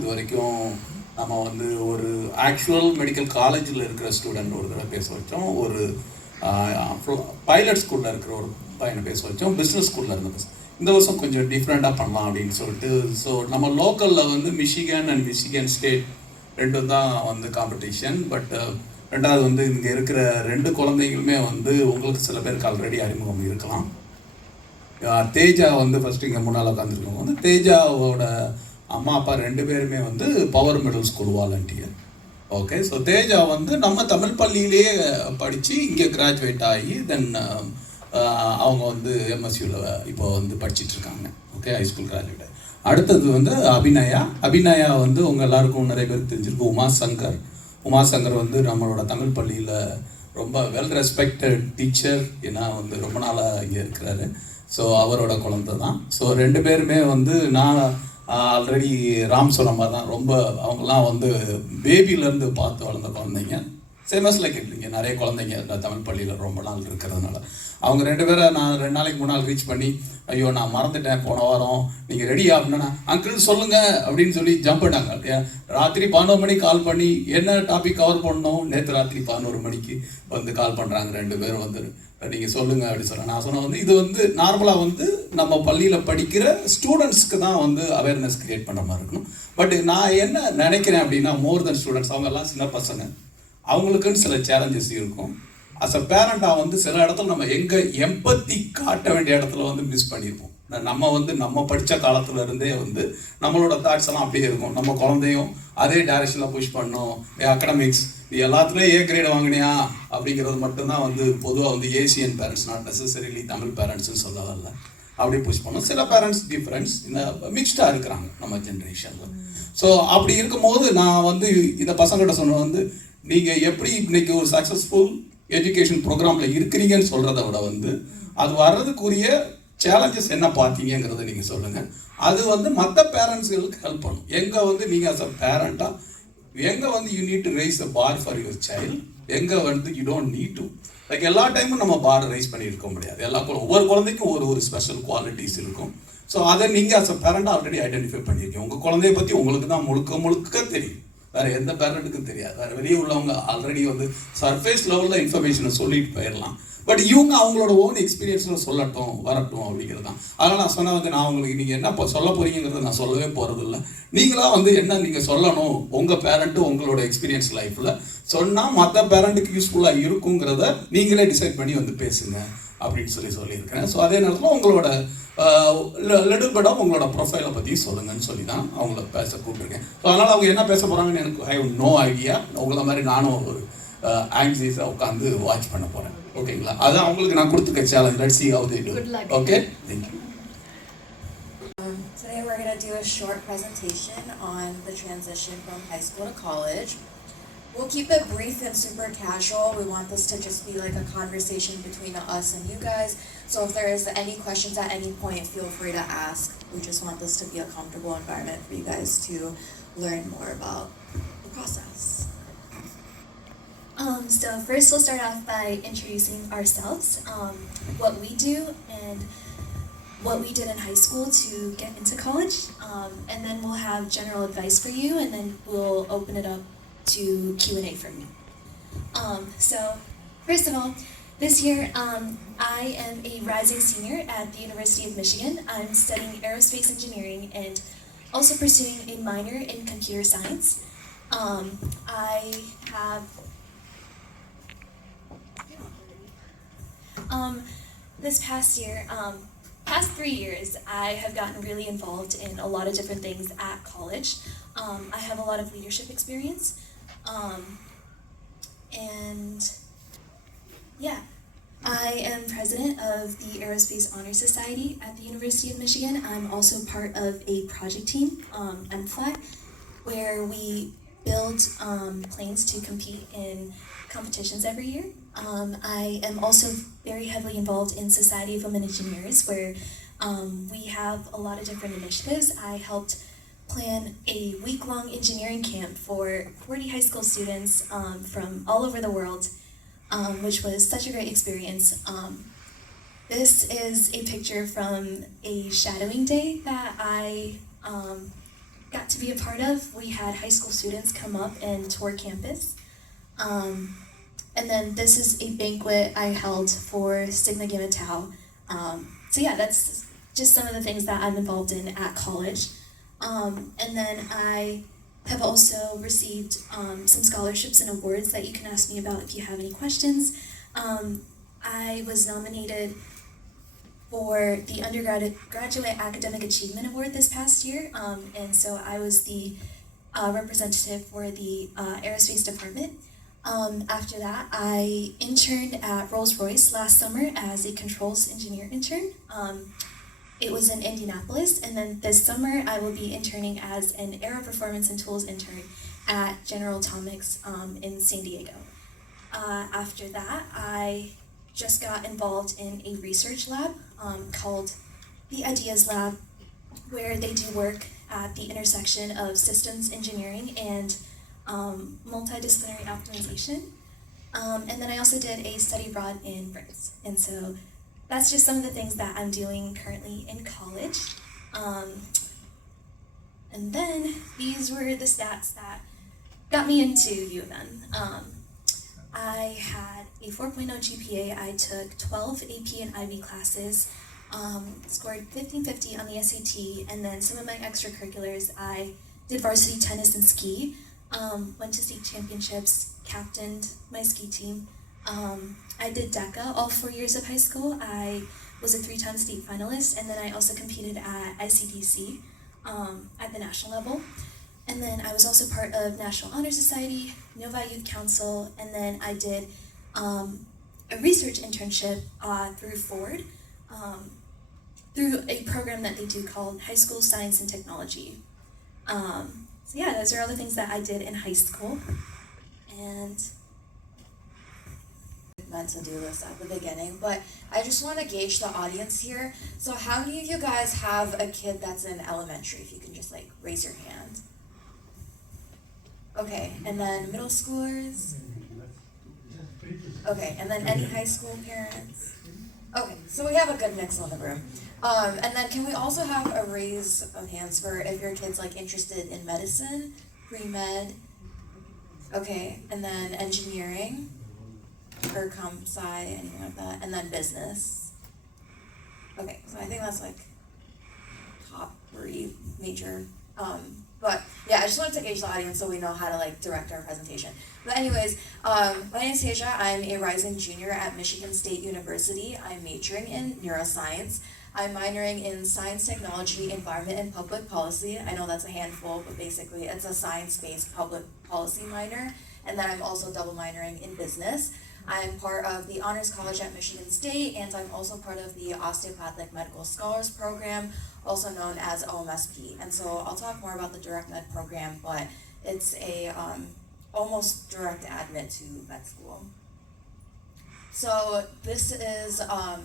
இது வரைக்கும் நம்ம வந்து ஒரு ஆக்சுவல் மெடிக்கல் காலேஜில் இருக்கிற ஸ்டூடெண்ட் ஒரு தடவை பேச வச்சோம், ஒரு பைலட் ஸ்கூலில் இருக்கிற ஒரு பையனை பேச வச்சோம், பிஸ்னஸ் ஸ்கூலில் இருந்து இந்த வருஷம் கொஞ்சம் டிஃப்ரெண்ட்டாக பண்ணலாம் அப்படின்னு சொல்லிட்டு. ஸோ நம்ம லோக்கலில் வந்து மிஷிகன் அண்ட் மிஷிகன் ஸ்டேட் ரெண்டும் தான் வந்து காம்படிஷன். பட் ரெண்டாவது வந்து இங்கே இருக்கிற 2 குழந்தைங்களுமே வந்து உங்களுக்கு சில பேருக்கு ஆல்ரெடி அறிமுகம் இருக்கலாம். தேஜா வந்து ஃபஸ்ட்டு இங்கே முன்னால் உட்காந்துருக்கவங்க வந்து தேஜாவோட அம்மா அப்பா 2 பேருமே வந்து power middle school volunteer. Okay, so Teja வந்து நம்ம தமிழ் பள்ளியிலேயே படித்து இங்கே கிராஜுவேட் ஆகி தென் அவங்க வந்து எம்எஸ்யூவில் இப்போ வந்து படிச்சிட்ருக்காங்க. ஓகே, ஹைஸ்கூல் கிராஜுவேட் ஆகி. அடுத்தது வந்து அபிநயா வந்து உங்கள் எல்லாருக்கும் நிறைய பேர் தெரிஞ்சிருக்கு. உமா சங்கர் வந்து நம்மளோட தமிழ் பள்ளியில் ரொம்ப வெல் ரெஸ்பெக்டட் டீச்சர், ஏன்னா வந்து ரொம்ப நாளாக இங்கே இருக்கிறாரு. ஸோ அவரோட குழந்தை தான். ஸோ 2 பேருமே வந்து நான் ஆல்ரெடி ராம் சொன்ன மாதிரி தான், ரொம்ப அவங்களாம் வந்து பேபிலேருந்து பார்த்து வளர்ந்த குழந்தைங்க. சேமஸில் கேட்குறீங்க, நிறைய குழந்தைங்க தமிழ் பள்ளியில் ரொம்ப நாள் இருக்கிறதுனால அவங்க 2 பேரை நான் 2 நாளைக்கு முன்னால் ரீச் பண்ணி, ஐயோ நான் மறந்துட்டேன் போன வாரம், நீங்கள் ரெடி ஆகணுன்னா அங்கிள் சொல்லுங்கள் அப்படின்னு சொல்லி ஜம்ப் பண்ணாங்க. ராத்திரி 11 மணிக்கு கால் பண்ணி என்ன டாபிக் கவர் பண்ணணும், நேற்று ராத்திரி 11 மணிக்கு வந்து கால் பண்ணுறாங்க 2 பேரும் வந்து நீங்கள் சொல்லுங்கள் அப்படின்னு சொல்கிறேன். நான் சொன்னேன் வந்து இது வந்து நார்மலாக வந்து நம்ம பள்ளியில் படிக்கிற ஸ்டூடெண்ட்ஸ்க்கு தான் வந்து அவேர்னஸ் க்ரியேட் பண்ணுற மாதிரி இருக்கணும். பட் நான் என்ன நினைக்கிறேன் அப்படின்னா, மோர் தென் ஸ்டூடெண்ட்ஸ், அவங்க எல்லாம் சின்ன பசங்க, அவங்களுக்குன்னு சில சேலஞ்சஸ் இருக்கும். அஸ் அ பேரண்டாக வந்து சில இடத்துல நம்ம எங்கே எம்பத்தி காட்ட வேண்டிய இடத்துல வந்து மிஸ் பண்ணியிருப்போம். நம்ம வந்து நம்ம படித்த காலத்துல இருந்தே வந்து நம்மளோட தாட்ஸ் எல்லாம் அப்படியே இருக்கும். நம்ம குழந்தையும் அதே டைரக்ஷனில் புஷ் பண்ணோம். அகடமிக்ஸ் நீ எல்லாத்துலேயும் ஏ கிரேட் வாங்கினியா அப்படிங்கிறது மட்டும்தான் வந்து பொதுவாக வந்து Asian parents, not necessarily Tamil பேரண்ட்ஸ்ன்னு சொல்ல வரல, அப்படி புஷ் பண்ணோம். சில பேரண்ட்ஸ் டிஃப்ரெண்ட்ஸ் இந்த மிக்ஸ்டாக இருக்கிறாங்க நம்ம ஜென்ரேஷனில். ஸோ அப்படி இருக்கும்போது நான் வந்து இந்த பசங்கள்கிட்ட சொன்ன வந்து, நீங்கள் எப்படி இன்னைக்கு ஒரு சக்ஸஸ்ஃபுல் எஜுகேஷன் ப்ரோக்ராமில் இருக்கிறீங்கன்னு சொல்கிறத விட வந்து அது வர்றதுக்குரிய சேலஞ்சஸ் என்ன பார்த்தீங்கிறத நீங்கள் சொல்லுங்கள். அது வந்து மற்ற பேரண்ட்ஸ்களுக்கு ஹெல்ப் பண்ணும். எங்கே வந்து நீங்கள் அஸ் அ பேரண்ட்டாக எங்கே வந்து you need to raise a bar for your child, எங்கே வந்து you don't need to like எல்லா டைமும் நம்ம பார் ரைஸ் பண்ணியிருக்க முடியாது. ஒவ்வொரு குழந்தைக்கும் ஒரு ஸ்பெஷல் குவாலிட்டிஸ் இருக்கும். ஸோ அதை நீங்கள் as a parent already identify பண்ணியிருக்கீங்க. உங்கள் குழந்தைய பற்றி உங்களுக்கு தான் முழுக்க தெரியும், வேறு எந்த பேரண்ட்டுக்கும் தெரியாது. வேறு வெளியே உள்ளவங்க ஆல்ரெடி வந்து சர்ஃபேஸ் லெவலில் இன்ஃபர்மேஷனை சொல்லிட்டு போயிடலாம். பட் இவங்க அவங்களோட ஓன் எக்ஸ்பீரியன்ஸில் சொல்லட்டும் வரட்டும் அப்படிங்கிறது தான். அதனால் நான் சொன்ன வந்து, நான் உங்களுக்கு நீங்கள் என்ன சொல்ல போகிறீங்கிறத நான் சொல்லவே போகிறதில்ல. நீங்களாக வந்து என்ன நீங்கள் சொல்லணும், உங்கள் பேரண்ட்டு உங்களோட எக்ஸ்பீரியன்ஸ் லைஃப்பில் சொன்னால் மற்ற பேரண்ட்டுக்கு யூஸ்ஃபுல்லாக இருக்குங்கிறத நீங்களே டிசைட் பண்ணி வந்து பேசுங்க அப்படின்னு சொல்லியிருக்கிறேன். ஸோ அதே நேரத்தில் உங்களோட லிட்டில் பிட் ஆஃப் உங்களோட ப்ரொஃபைலை பற்றி சொல்லுங்கன்னு சொல்லி தான் அவங்கள பேச கூப்பிட்டுருக்கேன். ஸோ அதனால் அவங்க என்ன பேச போகிறாங்கன்னு எனக்கு ஐ ஹவ் நோ ஐடியா. உங்களை மாதிரி நானும் ஒரு ஆங்ஸியஸாக உட்காந்து வாட்ச் பண்ண போகிறேன். ஓகேங்களா? அதான் அவங்களுக்கு நான் கொடுத்துருக்க challenge. Let's see how they do. Okay? Thank you. Today we're going to do a short presentation on the transition from high school to college. We'll keep it brief and super casual. We want this to just be like a conversation between us and you guys. So if there is any questions at any point, feel free to ask. We just want this to be a comfortable environment for you guys to learn more about the process. So first we'll start off by introducing ourselves, what we do and what we did in high school to get into college, and then we'll have general advice for you, and then we'll open it up to Q&A from you. So first of all, this year I am a rising senior at the University of Michigan. I'm studying aerospace engineering and also pursuing a minor in computer science. I have this past year, past 3 years, I have gotten really involved in a lot of different things at college. I have a lot of leadership experience, and yeah, I am president of the Aerospace Honor Society at the University of Michigan. I'm also part of a project team, MFLAG, where we build planes to compete in competitions every year. I am also very heavily involved in Society of Women Engineers, where we have a lot of different initiatives. I helped plan a week-long engineering camp for 40 high school students from all over the world, which was such a great experience. This is a picture from a shadowing day that I got to be a part of. We had high school students come up and tour campus. And then this is a banquet I held for Sigma Gamma Tau. So yeah, that's just some of the things that I'm involved in at college. And then I have also received some scholarships and awards that you can ask me about if you have any questions. I was nominated for the Undergraduate Academic Achievement Award this past year, and so I was the representative for the Aerospace Department. After that, I interned at Rolls-Royce last summer as a controls engineer intern. It was in Indianapolis, and then this summer I will be interning as an Aero Performance and Tools intern at General Atomics in San Diego. After that, I just got involved in a research lab called the Ideas Lab, where they do work at the intersection of systems engineering and multidisciplinary optimization. And then I also did a study abroad in France. And so that's just some of the things that I'm doing currently in college. And then these were the stats that got me into U of M. I had a 4.0 GPA. I took 12 AP and IB classes, scored 1550 on the SAT, and then some of my extracurriculars, I did varsity tennis and ski, went to state championships, captained my ski team. I did DECA all 4 years of high school. I was a 3-time state finalist, and then I also competed at ICDC at the national level. And then I was also part of National Honor Society, Novi Youth Council, and then I did a research internship through Ford, through a program that they do called High School Science and Technology. So yeah, those are all the things that I did in high school. And meant to do this at the beginning, but I just want to gauge the audience here. So how many of you guys have a kid that's in elementary? If you can just like raise your hand. Okay, and then middle schoolers? Okay, and then any high school parents? Okay, so we have a good mix in the room. And then can we also have a raise of hands for if your kid's like interested in medicine, pre-med, okay, and then engineering, or comp-sci, anything like that, and then business. Okay, so I think that's like top 3 major. But yeah, I just wanted to gauge the audience so we know how to like direct our presentation. But anyways, my name is Tasia. I'm a rising junior at Michigan State University. I'm majoring in neuroscience. I'm minoring in science, technology, environment, and public policy. I know that's a handful, but basically it's a science-based public policy minor. And then I'm also double minoring in business. I'm part of the Honors College at Michigan State, and I'm also part of the Osteopathic Medical Scholars Program, also known as OMSP. And so I'll talk more about the Direct Med program, but it's a almost direct admit to med school. So this is a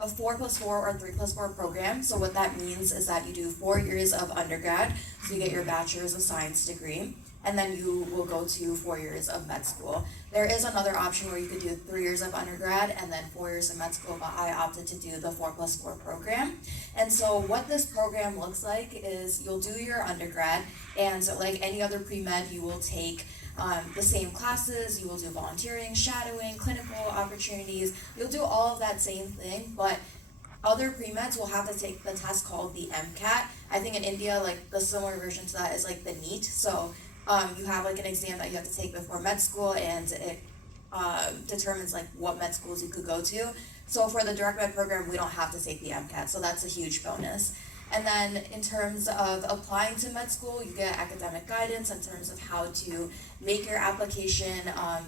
4+4 or 3+4 program. So what that means is that you do 4 years of undergrad, so you get your bachelor's of science degree, and then you will go to 4 years of med school. There is another option where you could do 3 years of undergrad and then 4 years of med school, but I opted to do the 4+4 program. And so what this program looks like is you'll do your undergrad, and so like any other pre-med, you will take the same classes, you will do volunteering, shadowing, clinical opportunities, you'll do all of that same thing, but other pre-meds will have to take the test called the MCAT. I think in India, like the similar version to that is like the NEET. So you have like an exam that you have to take before med school, and it determines like what med schools you could go to. So for the direct med program, we don't have to take the MCAT, so that's a huge bonus. And then in terms of applying to med school, you get academic guidance in terms of how to make your application.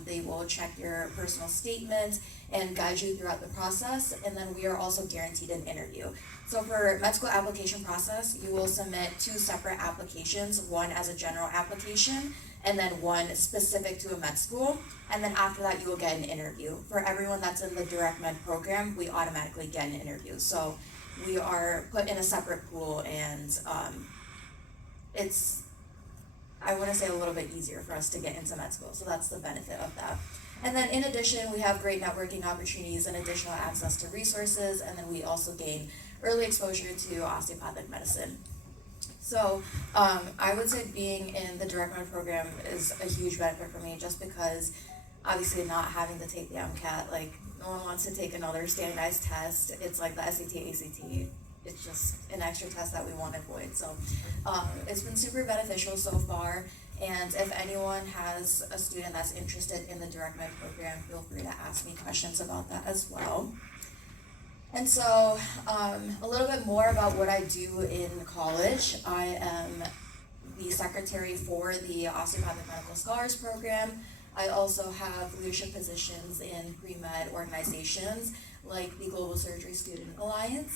They will check your personal statement and guide you throughout the process. And then we are also guaranteed an interview. So for med school application process, you will submit 2 separate applications, one as a general application, and then one specific to a med school. And then after that, you will get an interview. For everyone that's in the direct med program, we automatically get an interview. So we are put in a separate pool, and it's, I want to say, a little bit easier for us to get into med school. So that's the benefit of that. And then in addition, we have great networking opportunities and additional access to resources, and then we also gain early exposure to osteopathic medicine. So, I would say being in the direct med program is a huge benefit for me, just because obviously not having to take the MCAT, like, no one wants to take another standardized test. It's like the SAT, ACT. It's just an extra test that we want to avoid. So, it's been super beneficial so far. And if anyone has a student that's interested in the direct med program, feel free to ask me questions about that as well. And so, a little bit more about what I do in college. I am the secretary for the Osteopathic Medical Scholars Program. I also have leadership positions in pre-med organizations like the Global Surgery Student Alliance.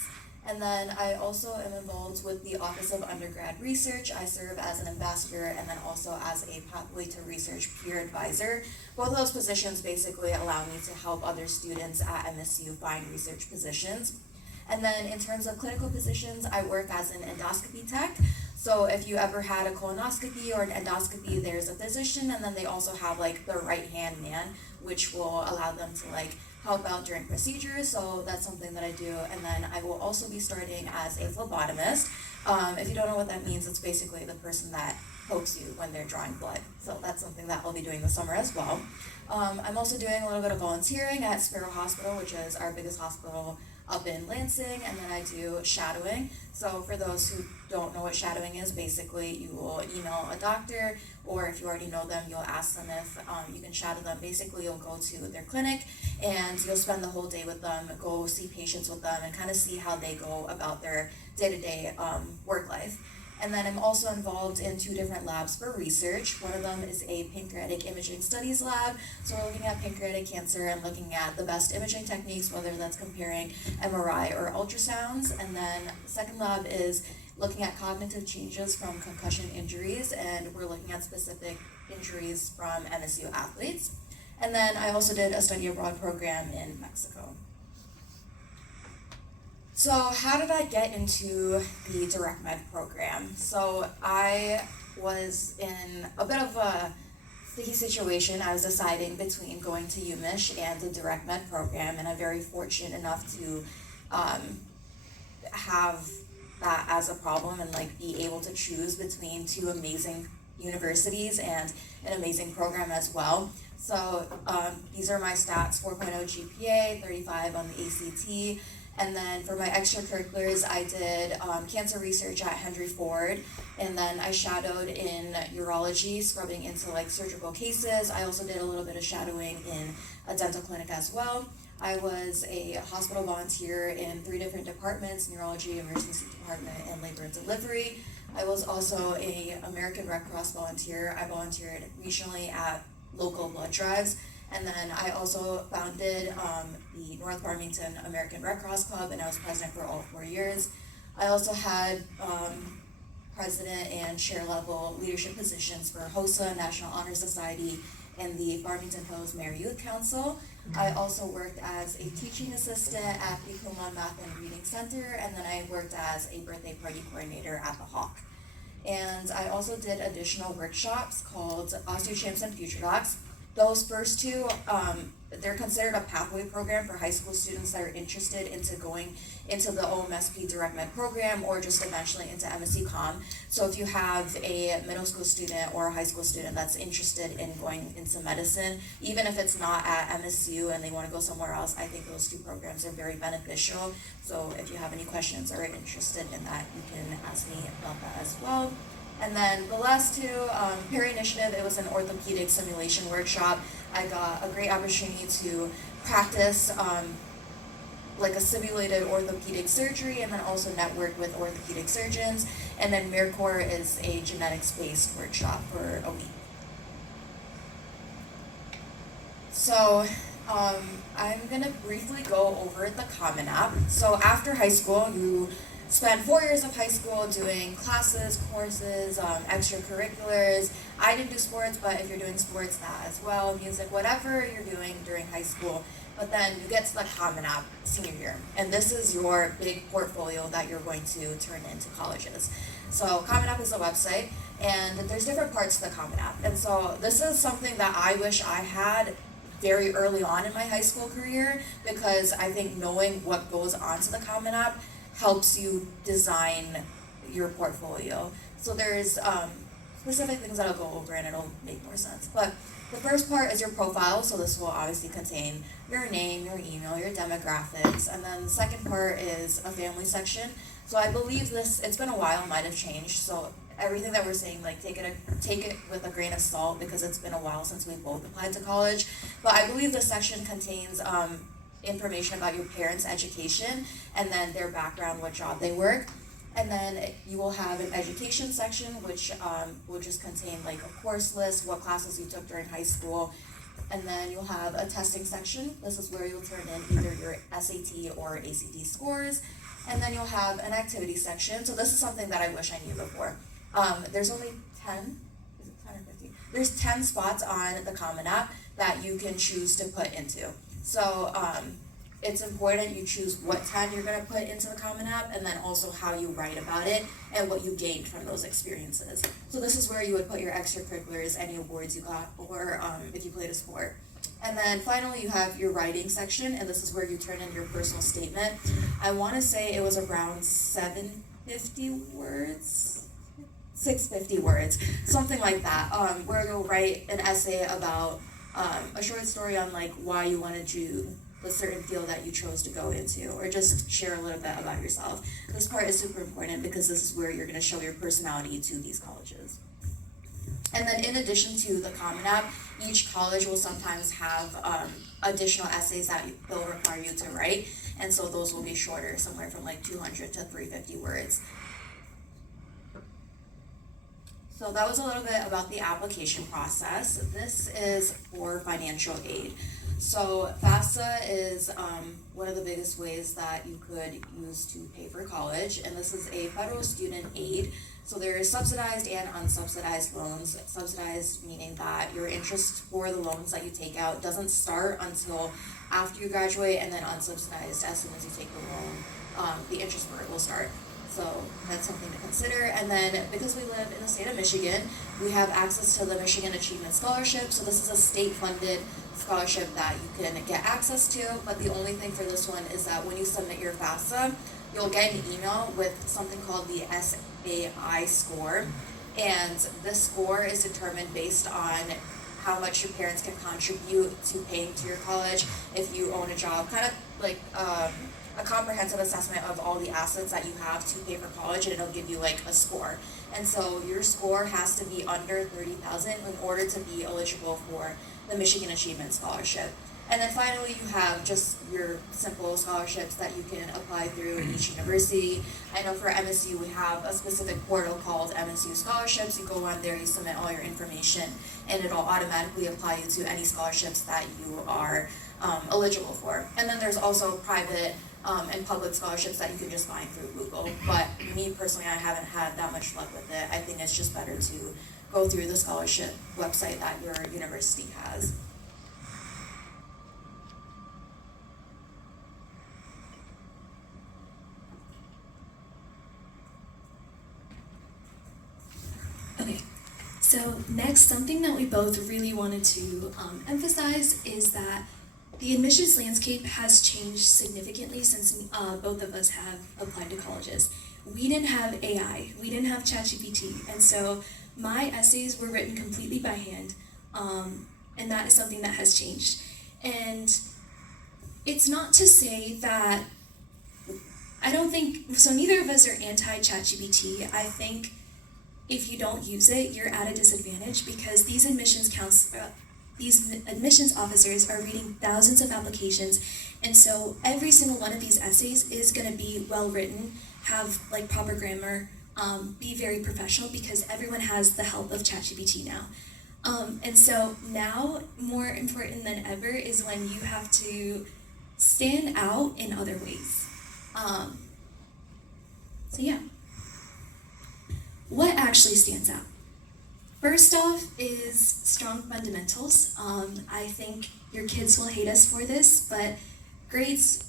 And then I also am involved with the Office of Undergrad Research. I serve as an ambassador and then also as a Pathway to Research peer advisor. Both of those positions basically allow me to help other students at MSU find research positions. And then in terms of clinical positions, I work as an endoscopy tech. So if you ever had a colonoscopy or an endoscopy, there's a physician, and then they also have like the right-hand man, which will allow them to like help out during procedures. So that's something that I do. And then I will also be starting as a phlebotomist. If you don't know what that means, it's basically the person that pokes you when they're drawing blood. So that's something that I'll be doing this summer as well. I'm also doing a little bit of volunteering at Sparrow Hospital, which is our biggest hospital up in Lansing, and then I do shadowing. So for those who don't know what shadowing is, basically you will email a doctor, or if you already know them, you'll ask them if you can shadow them. Basically, you'll go to their clinic and you'll spend the whole day with them, go see patients with them, and kind of see how they go about their day-to-day work life. And then I'm also involved in 2 different labs for research. One of them is a pancreatic imaging studies lab. So we're looking at pancreatic cancer and looking at the best imaging techniques, whether that's comparing MRI or ultrasounds. And then the second lab is looking at cognitive changes from concussion injuries, and we're looking at specific injuries from MSU athletes. And then I also did a study abroad program in Mexico. So how did I get into the direct med program? So I was in a bit of a sticky situation. I was deciding between going to UMich and the direct med program, and I'm very fortunate enough to have that as a problem and like be able to choose between 2 amazing universities and an amazing program as well. So these are my stats: 4.0 GPA, 35 on the ACT. And then for my extracurriculars, I did cancer research at Henry Ford, and then I shadowed in urology, scrubbing into like surgical cases. I also did a little bit of shadowing in a dental clinic as well. I was a hospital volunteer in 3 different departments: neurology, emergency department, and labor and delivery. I was also a American Red Cross volunteer. I volunteered regionally at local blood drives. And then I also founded the North Farmington American Red Cross Club, and I was president for all 4 years. I also had president and chair level leadership positions for HOSA, National Honor Society, and the Farmington Hills Mayor Youth Council. I also worked as a teaching assistant at the Kumon Math and Reading Center, and then I worked as a birthday party coordinator at the Hawk. And I also did additional workshops called OsteoChamps and Future Docs. Those first 2, they're considered a pathway program for high school students that are interested into going into the OMSP Direct Med program, or just eventually into MSc Com. So if you have a middle school student or a high school student that's interested in going into medicine, even if it's not at MSU and they want to go somewhere else, I think those 2 programs are very beneficial. So if you have any questions or are interested in that, you can ask me about that as well. And then the last 2, Perry Initiative, it was an orthopedic simulation workshop. I got a great opportunity to practice like a simulated orthopedic surgery, and then also network with orthopedic surgeons. And then MIRCOR is a genetics-based workshop for a week. So I'm gonna briefly go over the Common App. So after high school, you spent 4 years of high school doing classes, courses, extracurriculars. I didn't do sports, but if you're doing sports, that as well, music, whatever you're doing during high school. But then you get to the Common App senior year, and this is your big portfolio that you're going to turn into colleges. So Common App is a website, and there's different parts to the Common App. And so this is something that I wish I had very early on in my high school career, because I think knowing what goes onto the Common App helps you design your portfolio. So there's specific things that I'll go over and it'll make more sense. But the first part is your profile, so this will obviously contain your name, your email, your demographics, and then the second part is a family section. So I believe this, it's been a while, might have changed, so everything that we're saying, like, take it with a grain of salt because it's been a while since we both applied to college. But I believe this section contains information about your parents' education and then their background, what job they work. And then you will have an education section, which will just contain like a course list, what classes you took during high school. And then you'll have a testing section. This is where you'll turn in either your SAT or ACT scores. And then you'll have an activity section. So this is something that I wish I knew before. There's only 10, is it 10 or 15? There's 10 spots on the Common App that you can choose to put into. So it's important you choose what 10 you're going to put into the Common App and then also how you write about it and what you gained from those experiences. So this is where you would put your extracurriculars, any awards you got, or if you played a sport. And then finally you have your writing section, and this is where you turn in your personal statement. I want to say it was around 750 words, 650 words, something like that, where you'll write an essay about a short story on like why you wanted to the certain field that you chose to go into, or just share a little bit about yourself. This part is super important because this is where you're going to show your personality to these colleges. And then in addition to the Common App, each college will sometimes have additional essays that they'll require you to write, and so those will be shorter, somewhere from like 200 to 350 words. So that was a little bit about the application process. This is for financial aid. So FAFSA is one of the biggest ways that you could use to pay for college, and this is a federal student aid. So there is subsidized and unsubsidized loans. Subsidized meaning that your interest for the loans that you take out doesn't start until after you graduate, and then unsubsidized, as soon as you take the loan, the interest for it will start. So that's something to consider. And then because we live in the state of Michigan, we have access to the Michigan Achievement Scholarship. So this is a state-funded scholarship that you can get access to, but the only thing for this one is that when you submit your FAFSA, you'll get an email with something called the SAI score, and this score is determined based on how much your parents can contribute to paying to your college. If you own a job, kind of like a comprehensive assessment of all the assets that you have to pay for college, and it'll give you like a score. And so your score has to be under 30,000 in order to be eligible for the Michigan Achievement Scholarship. And then finally, you have just your simple scholarships that you can apply through each university. I know for MSU, we have a specific portal called MSU Scholarships. You go on there, you submit all your information, and it'll automatically apply you to any scholarships that you are eligible for. And then there's also private and public scholarships that you can just find through Google. But me personally, I haven't had that much luck with it. I think it's just better to go through the scholarship website that your university has. Okay, so next, something that we both really wanted to emphasize is that the admissions landscape has changed significantly since both of us have applied to colleges. We didn't have AI, we didn't have ChatGPT, and so my essays were written completely by hand, and that is something that has changed. And it's not to say that, I don't think, so neither of us are anti-ChatGPT. I think if you don't use it, you're at a disadvantage because these admissions officers are reading thousands of applications, and so every single one of these essays is going to be well written, have like proper grammar, be very professional because everyone has the help of ChatGPT now. And so now, more important than ever, is when you have to stand out in other ways. So yeah. What actually stands out? First off is strong fundamentals. I think your kids will hate us for this, but grades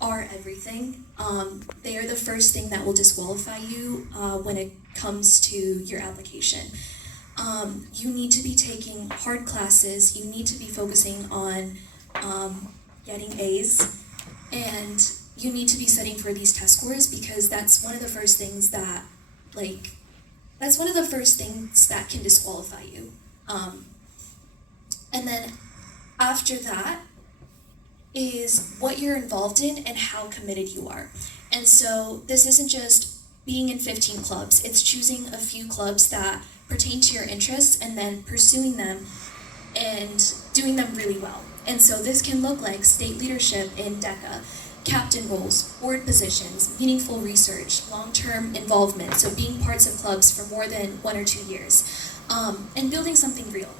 are everything. They are the first thing that will disqualify you when it comes to your application. You need to be taking hard classes, you need to be focusing on getting A's, and you need to be studying for these test scores because that's one of the first things that like, that's one of the first things that can disqualify you. And then after that is what you're involved in and how committed you are. And so this isn't just being in 15 clubs, it's choosing a few clubs that pertain to your interests and then pursuing them and doing them really well. And so this can look like state leadership in DECA, captain roles, board positions, meaningful research, long-term involvement, so being parts of clubs for more than 1 or 2 years, and building something real.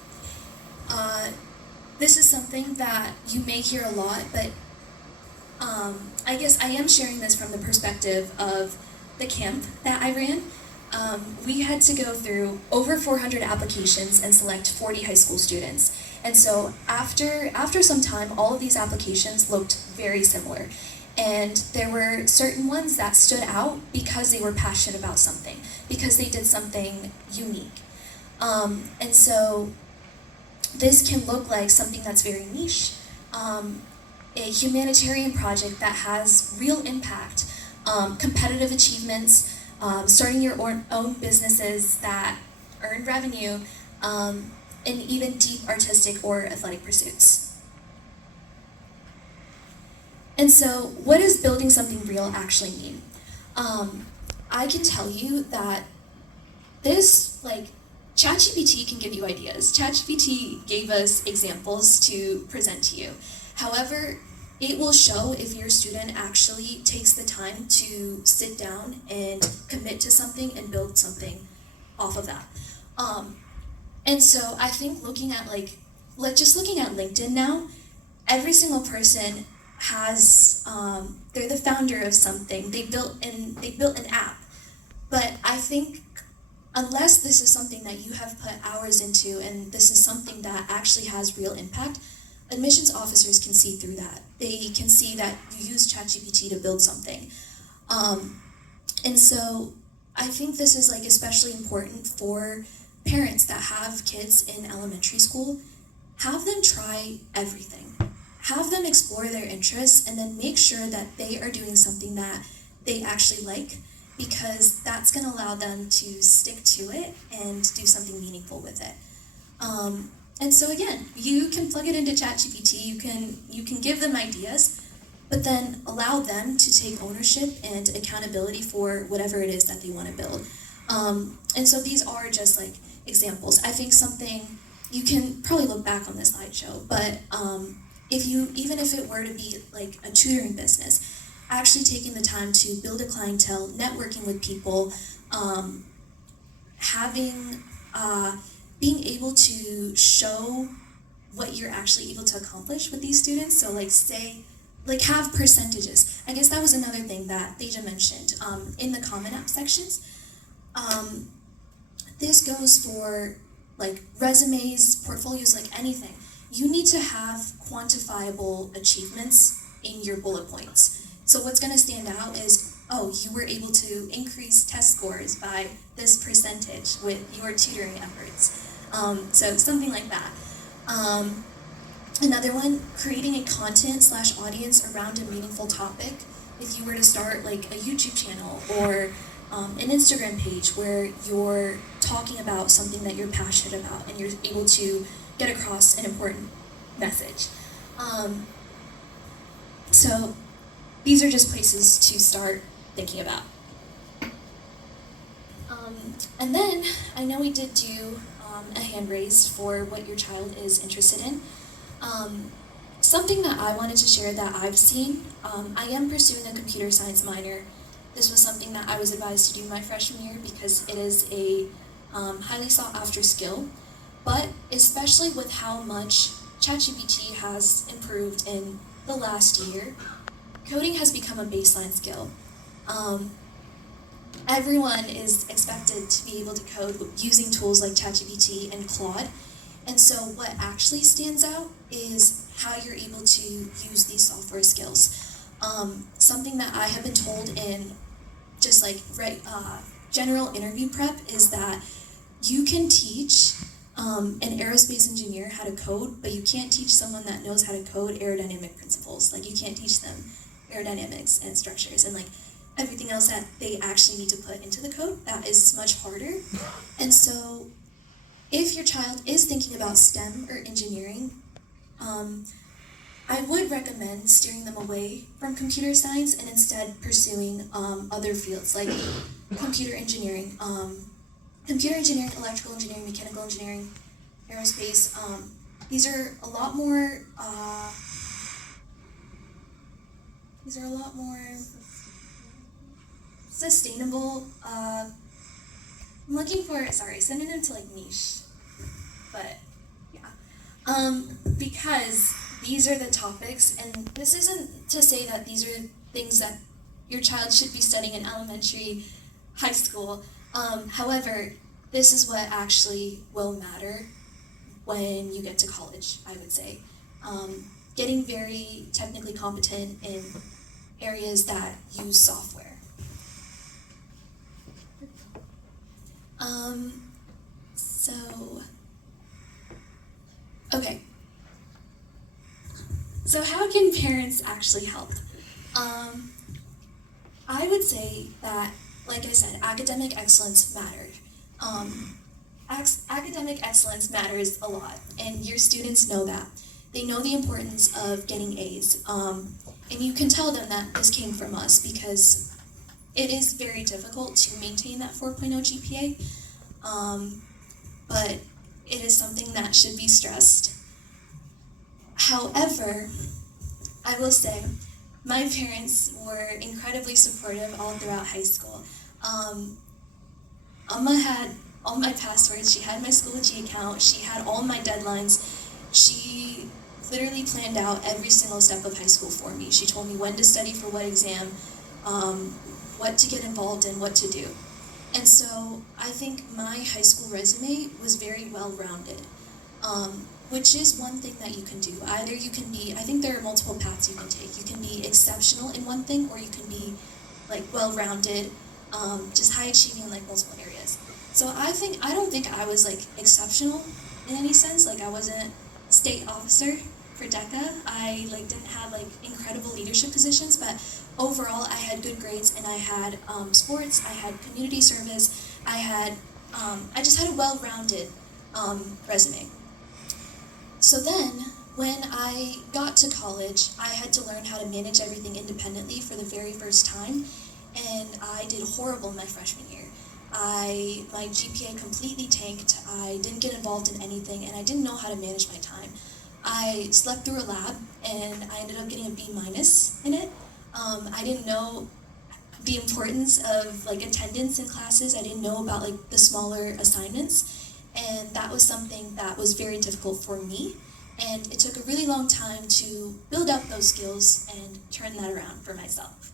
This is something that you may hear a lot, but I guess I am sharing this from the perspective of the camp that I ran. We had to go through over 400 applications and select 40 high school students. And so after some time, all of these applications looked very similar. And there were certain ones that stood out because they were passionate about something, because they did something unique. And so this can look like something that's very niche, a humanitarian project that has real impact, competitive achievements, starting your own businesses that earn revenue, and even deep artistic or athletic pursuits. And so, what does building something real actually mean? I can tell you that this, ChatGPT can give you ideas. ChatGPT gave us examples to present to you. However, it will show if your student actually takes the time to sit down and commit to something and build something off of that. And so I think looking at just looking at LinkedIn now, every single person has, they're the founder of something. They built an app. But I think unless this is something that you have put hours into and this is something that actually has real impact, admissions officers can see through that. They can see that you use ChatGPT to build something. And so I think this is especially important for parents that have kids in elementary school. Have them try everything. Have them explore their interests and then make sure that they are doing something that they actually like, because that's going to allow them to stick to it and do something meaningful with it. And so again, you can plug it into ChatGPT, you can give them ideas, but then allow them to take ownership and accountability for whatever it is that they want to build. And so these are just examples. I think something, you can probably look back on this slideshow, but even if it were to be a tutoring business, actually taking the time to build a clientele, networking with people, being able to show what you're actually able to accomplish with these students. So have percentages. I guess that was another thing that Deja mentioned in the Common App sections. This goes for resumes, portfolios, anything. You need to have quantifiable achievements in your bullet points. So what's going to stand out is, you were able to increase test scores by this percentage with your tutoring efforts. So something like that. Another one, creating a content/audience around a meaningful topic. If you were to start a YouTube channel or an Instagram page where you're talking about something that you're passionate about and you're able to get across an important message. So these are just places to start thinking about. And then I know we did do a hand raise for what your child is interested in. Something that I wanted to share that I've seen, I am pursuing a computer science minor. This was something that I was advised to do my freshman year because it is a highly sought after skill, but especially with how much ChatGPT has improved in the last year, coding has become a baseline skill. Everyone is expected to be able to code using tools like ChatGPT and Claude. And so what actually stands out is how you're able to use these software skills. Something that I have been told in just general interview prep is that you can teach an aerospace engineer how to code, but you can't teach someone that knows how to code aerodynamic principles. You can't teach them aerodynamics and structures. And everything else that they actually need to put into the code. That is much harder. And so if your child is thinking about STEM or engineering, I would recommend steering them away from computer science and instead pursuing other fields like computer engineering, electrical engineering, mechanical engineering, aerospace. These are a lot more. Sustainable. I'm looking for synonym to like niche, but yeah. Because these are the topics, and this isn't to say that these are things that your child should be studying in elementary, high school. However, this is what actually will matter when you get to college, I would say. Getting very technically competent in areas that use software. Okay. So how can parents actually help? I would say that, like I said, academic excellence mattered. Academic excellence matters a lot, and your students know that. They know the importance of getting A's, and you can tell them that this came from us because it is very difficult to maintain that 4.0 GPA, but it is something that should be stressed. However, I will say, my parents were incredibly supportive all throughout high school. Amma had all my passwords, she had my Schoology account, she had all my deadlines. She literally planned out every single step of high school for me. She told me when to study for what exam, what to get involved in, what to do. And so I think my high school resume was very well-rounded, which is one thing that you can do. Either you can be, I think there are multiple paths you can take. You can be exceptional in one thing, or you can be like well-rounded, just high-achieving in like multiple areas. So I don't think I was like exceptional in any sense. Like I wasn't state officer for DECA. I like didn't have like incredible leadership positions, but overall I had good grades, and I had sports, I had community service, I just had a well-rounded resume. So then, when I got to college, I had to learn how to manage everything independently for the very first time, and I did horrible my freshman year. My GPA completely tanked, I didn't get involved in anything, and I didn't know how to manage my time. I slept through a lab, and I ended up getting a B- in it. I didn't know the importance of like attendance in classes. I didn't know about like the smaller assignments, and that was something that was very difficult for me, and it took a really long time to build up those skills and turn that around for myself.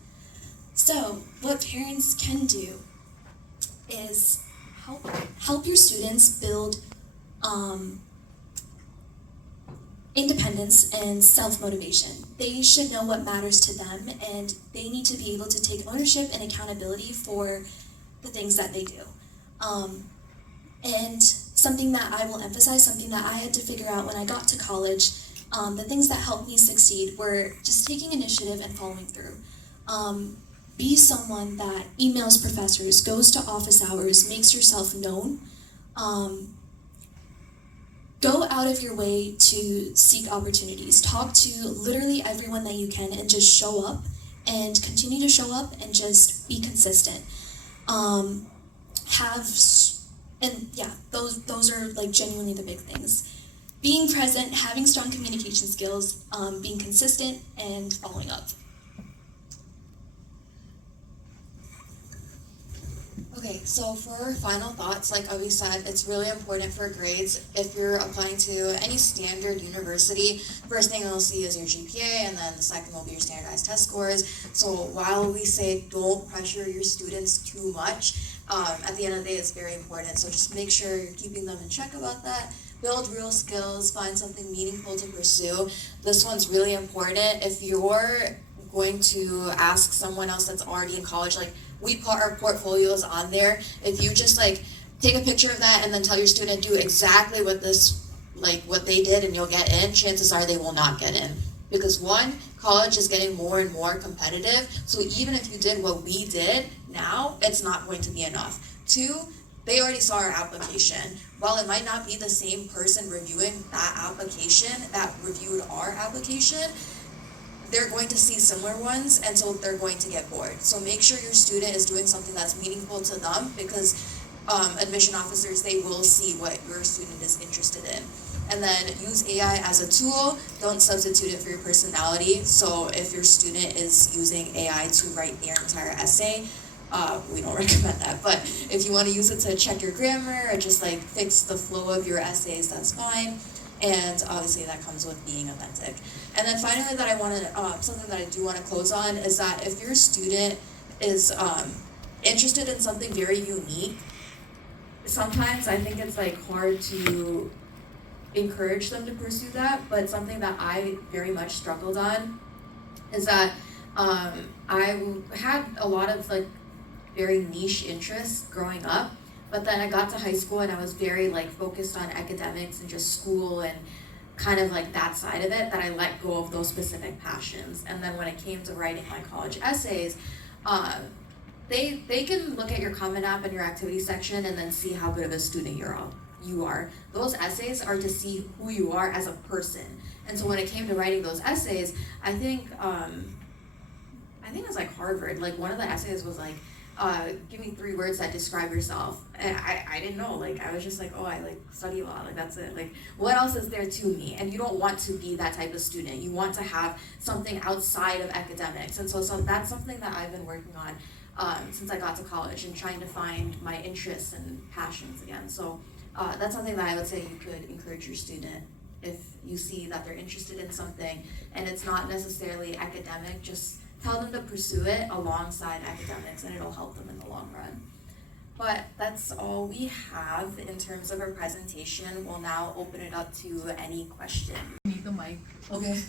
So what parents can do is help your students build independence and self-motivation. They should know what matters to them, and they need to be able to take ownership and accountability for the things that they do. And something that I will emphasize, something that I had to figure out when I got to college, the things that helped me succeed were just taking initiative and following through. Be someone that emails professors, goes to office hours, makes yourself known. Go out of your way to seek opportunities. Talk to literally everyone that you can, and just show up and continue to show up and just be consistent. Those are like genuinely the big things. Being present, having strong communication skills, being consistent, and following up. Okay, so for final thoughts, like Avi said, it's really important for grades. If you're applying to any standard university, first thing you'll see is your GPA, and then the second will be your standardized test scores. So while we say don't pressure your students too much, at the end of the day, it's very important. So just make sure you're keeping them in check about that. Build real skills, find something meaningful to pursue. This one's really important. If you're going to ask someone else that's already in college, like, we put our portfolios on there. If you just like take a picture of that and then tell your student do exactly what they did and you'll get in, chances are they will not get in. Because one, college is getting more and more competitive. So even if you did what we did now, it's not going to be enough. Two, they already saw our application. While it might not be the same person reviewing that application that reviewed our application, they're going to see similar ones, and so they're going to get bored. So make sure your student is doing something that's meaningful to them, because admission officers, they will see what your student is interested in. And then use AI as a tool, don't substitute it for your personality. So if your student is using AI to write their entire essay, we don't recommend that. But if you want to use it to check your grammar or just like fix the flow of your essays, that's fine. And obviously that comes with being authentic. And then finally, that I want to something that I do want to close on is that if your student is interested in something very unique, sometimes I think it's like hard to encourage them to pursue that. But something that I very much struggled on is that I had a lot of like very niche interests growing up, but then I got to high school and I was very like focused on academics and just school and kind of like that side of it, that I let go of those specific passions. And then when it came to writing my college essays, they can look at your Common App and your activity section and then see how good of a student you are. Those essays are to see who you are as a person. And so when it came to writing those essays, I think it was like Harvard. Like one of the essays was like, give me 3 words that describe yourself. And I didn't know, like I was just like, oh, I like study law, like that's it. Like what else is there to me? And you don't want to be that type of student. You want to have something outside of academics. And so that's something that I've been working on since I got to college, and trying to find my interests and passions again. So that's something that I would say you could encourage your student. If you see that they're interested in something and it's not necessarily academic, just tell them to pursue it alongside academics, and it'll help them in the long run. But that's all we have in terms of our presentation. We'll now open it up to any questions. Need the mic. Okay.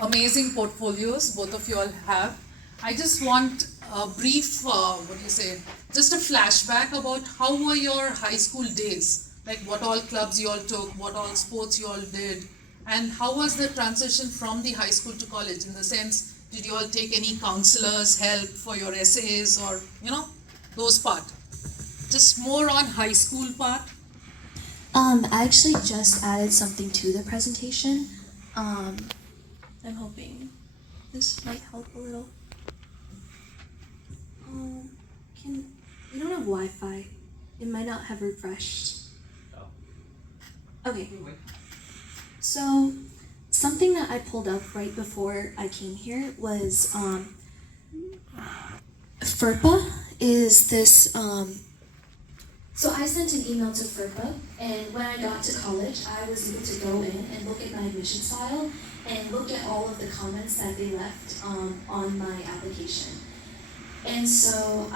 Amazing portfolios both of you all have. I just want a brief, just a flashback about how were your high school days? Like what all clubs you all took, what all sports you all did, and how was the transition from the high school to college, in the sense, did you all take any counselors' help for your essays, or, those part? Just more on high school part. I actually just added something to the presentation. I'm hoping this might help a little. We don't have Wi-Fi. It might not have refreshed. Okay. So something that I pulled up right before I came here was FERPA is this. So I sent an email to FERPA, and when I got to college, I was able to go in and look at my admissions file and look at all of the comments that they left on my application. And so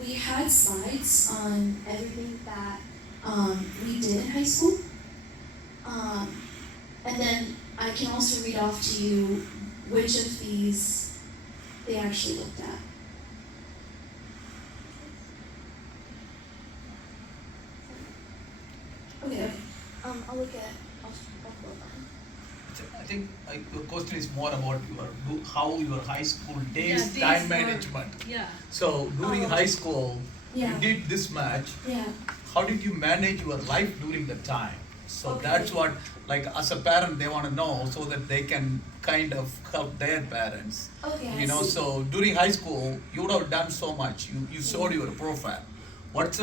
we had slides on everything that we did in high school. And then I can also read off to you which of these they actually looked at. Okay. I'll look at. I'll go on. I think the question is more about how your high school days, time management. Yeah. So during high school, Yeah. you did this much. Yeah. How did you manage your life during the time? So Okay. that's what, like as a parent, they want to know, so that they can kind of help their parents. Okay. I You know, see. so during high school, you would have done so much. You showed your profile. What's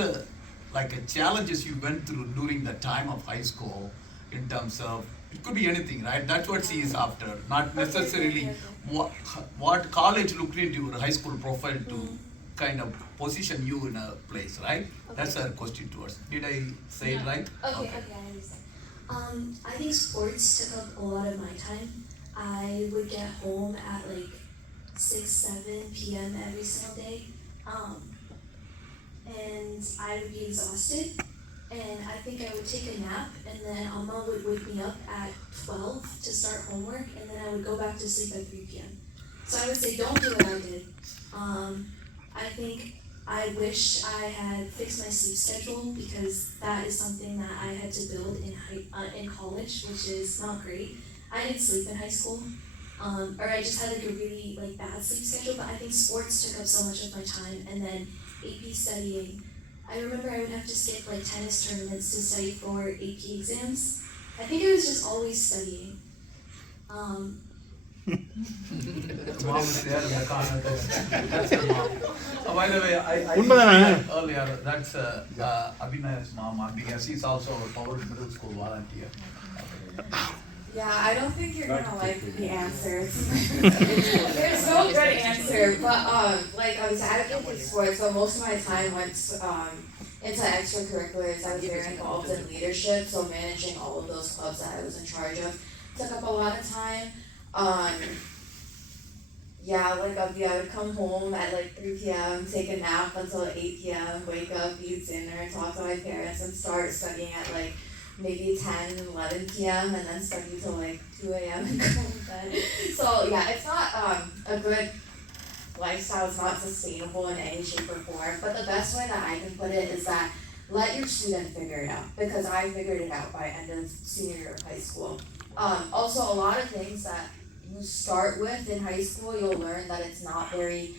challenges you went through during the time of high school, in terms of, it could be anything, right? That's what she is after, not necessarily what college looked into your high school profile to kind of position you in a place, right? That's our question to us. Did I say it right? Okay, I understand. I think sports took up a lot of my time. I would get home at like 6, 7 p.m. every single day. And I would be exhausted. And I think I would take a nap, and then Amma would wake me up at 12 to start homework, and then I would go back to sleep at 3 p.m. So I would say, don't do what I did. I think I wish I had fixed my sleep schedule, because that is something that I had to build in college, which is not great. I didn't sleep in high school. or I just had like a really like bad sleep schedule. But I think sports took up so much of my time, and then AP studying. I remember I would have to skip like tennis tournaments to study for AP exams. I think I was just always studying. Mom is there in the corner there. That's your mom. By the way, I உண்மைதானே? said earlier, that's Abhinay's mom, Andika. She's also a Power Middle School volunteer. Yeah, I don't think you're gonna like the answers. There's no good answer, but like I was advocating for sports, but most of my time went into extracurriculars. I was very involved in leadership, so managing all of those clubs that I was in charge of took up a lot of time. Yeah, like I would come home at like 3 p.m., take a nap until 8 p.m., wake up, eat dinner, talk to my parents, and start studying at like maybe 10, 11 p.m., and then study till like 2 a.m. and go to bed. So yeah, it's not a good lifestyle. It's not sustainable in any shape or form. But the best way that I can put it is that let your student figure it out, because I figured it out by end of senior year of high school. Also, a lot of things that you start with in high school, you'll learn that it's not very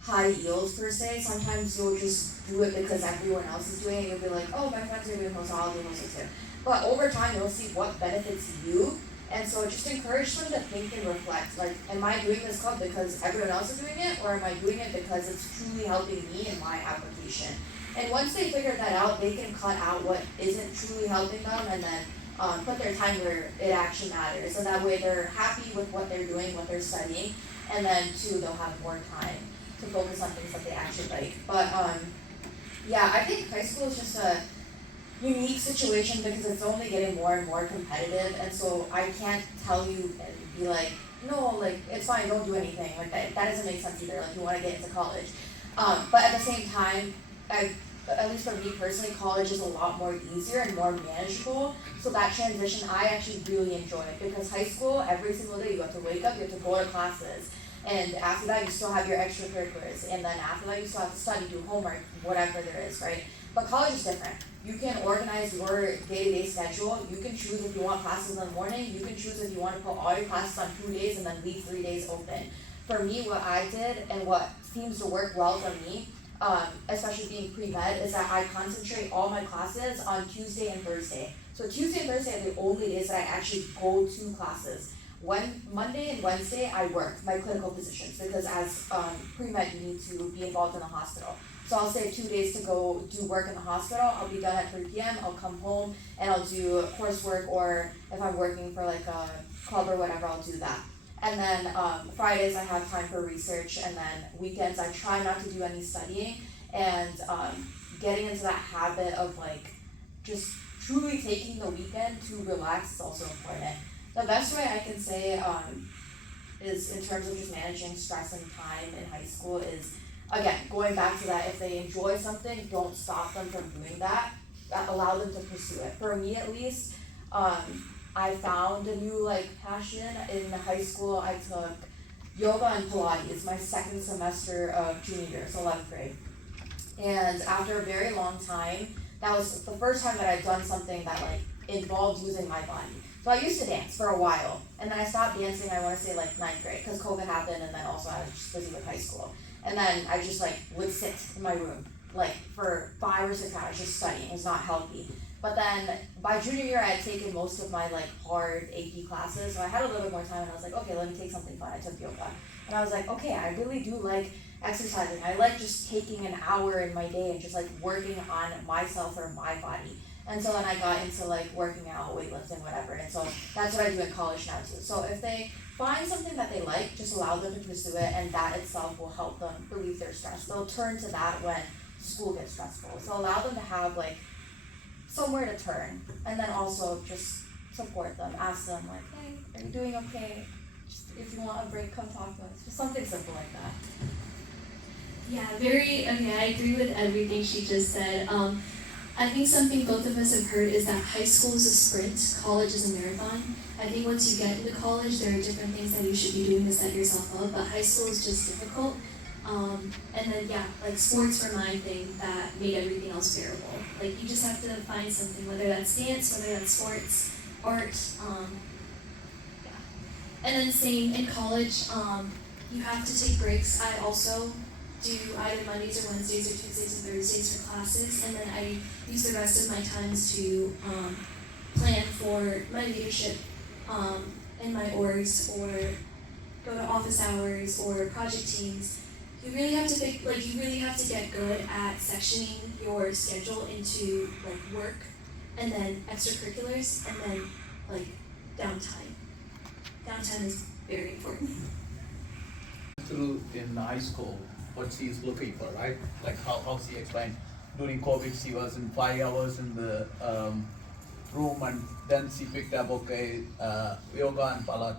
high yield per se. Sometimes you'll just do it because everyone else is doing it. You'll be like, oh, my friends are doing it, so I'll do it too. But over time, you'll see what benefits you. And so just encourage them to think and reflect. Like, am I doing this club because everyone else is doing it? Or am I doing it because it's truly helping me in my application? And once they figure that out, they can cut out what isn't truly helping them and then put their time where it actually matters. And that way they're happy with what they're doing, what they're studying. And then, too, they'll have more time to focus on things that they actually like. But, yeah, I think high school is just a unique situation because it's only getting more and more competitive, and so I can't tell you and be like, no, like, it's fine, don't do anything. Like, that doesn't make sense either. Like, you want to get into college. But at the same time, at least for me personally, college is a lot more easier and more manageable. So that transition, I actually really enjoy it, because high school, every single day, you have to wake up, you have to go to classes. And after that, you still have your extracurriculars. And then after that, you still have to study, do homework, whatever there is, right? But college is different. You can organize your day-to-day schedule. You can choose if you want classes in the morning. You can choose if you want to put all your classes on 2 days and then leave 3 days open. For me, what I did and what seems to work well for me, especially being pre-med, is that I concentrate all my classes on Tuesday and Thursday. So Tuesday and Thursday are the only days that I actually go to classes. Monday and Wednesday, I work my clinical positions, because as pre-med, you need to be involved in the hospital. So I'll save 2 days to go do work in the hospital. I'll be done at 3 p.m. I'll come home and I'll do coursework, or if I'm working for like a club or whatever, I'll do that. And then Fridays I have time for research, and then weekends I try not to do any studying, and getting into that habit of like just truly taking the weekend to relax is also important. The best way I can say is in terms of just managing stress and time in high school is, again, going back to that, if they enjoy something, don't stop them from doing that. Allow them to pursue it. For me, at least, I found a new passion in high school. I took yoga and Pilates my second semester of junior year, so 11th grade. And after a very long time, that was the first time that I'd done something that involved using my body. So I used to dance for a while, and then I stopped dancing, I want to say 9th grade, because COVID happened, and then also I was just busy with high school. And then I just would sit in my room for 5 or 6 hours just studying. It was not healthy. But then by junior year, I had taken most of my hard AP classes, so I had a little bit more time, and I was like, okay, let me take something fun. I took yoga, and I was like, okay, I really do like exercising. I like just taking an hour in my day and just working on myself or my body. And so then I got into working out, weightlifting, whatever. And so that's what I do in college now too. So if they find something that they like, just allow them to pursue it, and that itself will help them relieve their stress. They'll turn to that when school gets stressful. So allow them to have somewhere to turn, and then also just support them. Ask them hey, are you doing okay? Just, if you want a break, come talk to us. Just something simple like that. Yeah, I agree with everything she just said. I think something both of us have heard is that high school is a sprint, college is a marathon. I think once you get into college, there are different things that you should be doing to set yourself up, but high school is just difficult. And then sports were my thing that made everything else bearable. You just have to find something, whether that's dance, whether that's sports, art, And then same in college, you have to take breaks. I also do either Mondays or Wednesdays or Tuesdays and Thursdays for classes, and then I use the rest of my times to plan for my leadership in my orgs, or go to office hours or project teams. You really have to you really have to get good at sectioning your schedule into like work, and then extracurriculars, and then like downtime. Downtime is very important. Through in high school, what she's looking for, right? Like how she explained during COVID, she was in 5 hours in the room, and then she picked up yoga and palat.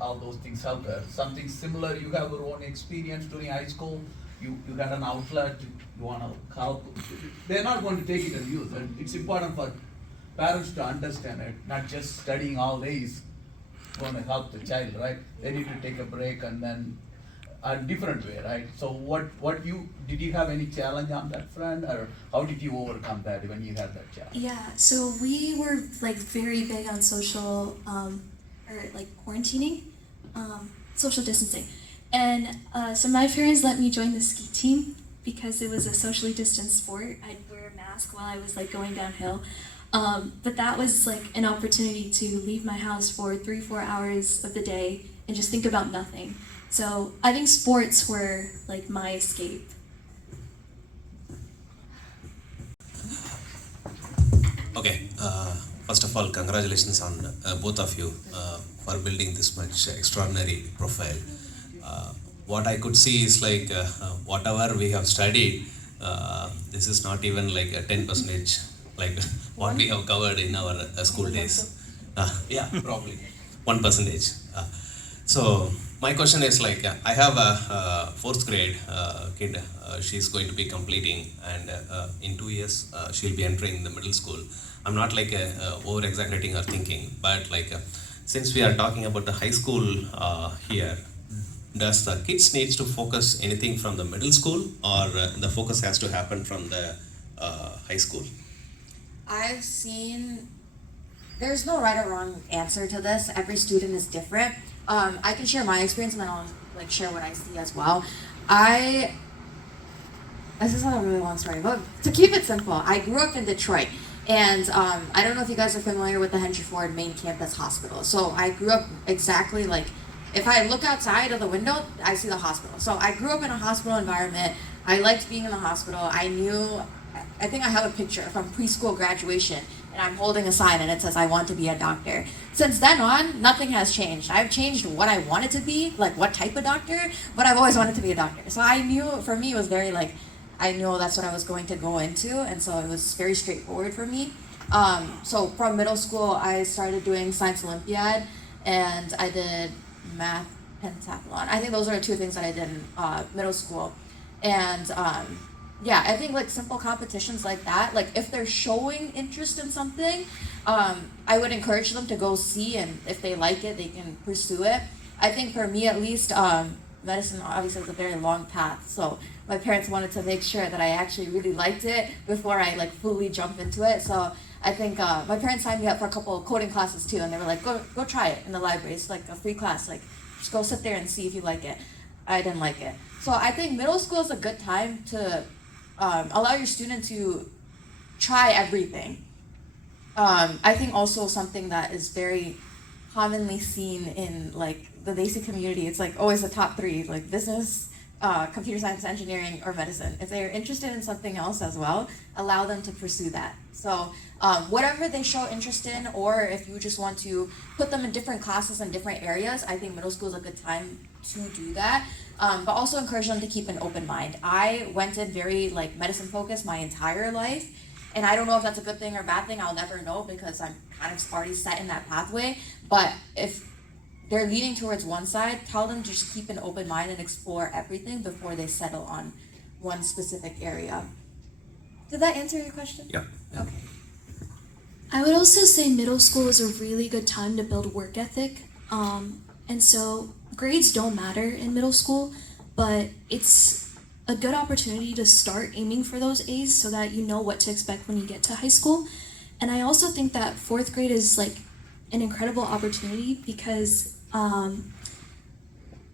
All those things helped her. Something similar, you have your own experience during high school. You had an outlet. You want to help. They're not going to take it and use it. It's important for parents to understand it. Not just studying all days going to help the child, right? They need to take a break and then a different way, right? So did you have any challenge on that front, or how did you overcome that when you had that challenge? Yeah, so we were like very big on social or like quarantining, social distancing. And so my parents let me join the ski team because it was a socially distanced sport. I'd wear a mask while I was like going downhill. But that was like an opportunity to leave my house for 3-4 hours of the day and just think about nothing. So I think sports were like my escape. Okay, first of all, congratulations on both of you for building this much extraordinary profile. What I could see is like whatever we have studied, this is not even like a 10% like what we have covered in our school days. Yeah, probably 1%. So my question is like I have a 4th grade kid. She's going to be completing, and in 2 years she'll be entering the middle school. I'm not like over exaggerating or thinking, but like since we are talking about the high school here, does the kids needs to focus anything from the middle school, or the focus has to happen from the high school? I've seen, there's no right or wrong answer to this. Every student is different. I can share my experience and then I'll like share what I see as well. This is not a really long story, but to keep it simple, I grew up in Detroit. And I don't know if you guys are familiar with the Henry Ford main campus hospital. So I grew up exactly like, if I look outside of the window, I see the hospital. So I grew up in a hospital environment. I liked being in the hospital. I think I have a picture from preschool graduation, and I'm holding a sign and it says, I want to be a doctor. Since then on, nothing has changed. I've changed what I wanted to be, like what type of doctor, but I've always wanted to be a doctor. So I knew, for me, it was very like, I knew that's what I was going to go into, and so it was very straightforward for me. So from middle school, I started doing Science Olympiad, and I did math pentathlon. I think those are the 2 things that I did in middle school. And yeah, I think like simple competitions like that, like if they're showing interest in something, I would encourage them to go see, and if they like it, they can pursue it. I think for me at least, medicine obviously is a very long path, so my parents wanted to make sure that I actually really liked it before I like fully jump into it. So I think my parents signed me up for a couple of coding classes too, and they were like, go try it in the library. It's like a free class, like just go sit there and see if you like it. I didn't like it. So I think middle school is a good time to allow your student to try everything. I think also something that is very commonly seen in like the basic community, it's like always the top 3, like business, computer science, engineering, or medicine. If they're interested in something else as well, allow them to pursue that. So whatever they show interest in, or if you just want to put them in different classes in different areas, I think middle school is a good time to do that. But also encourage them to keep an open mind. I went in very like medicine focused my entire life, and I don't know if that's a good thing or bad thing. I'll never know because I'm kind of already set in that pathway. But if they're leaning towards one side, tell them to just keep an open mind and explore everything before they settle on one specific area. Did that answer your question? Yeah. Okay. I would also say middle school is a really good time to build work ethic. And so grades don't matter in middle school, but it's a good opportunity to start aiming for those A's so that you know what to expect when you get to high school. And I also think that 4th grade is like an incredible opportunity because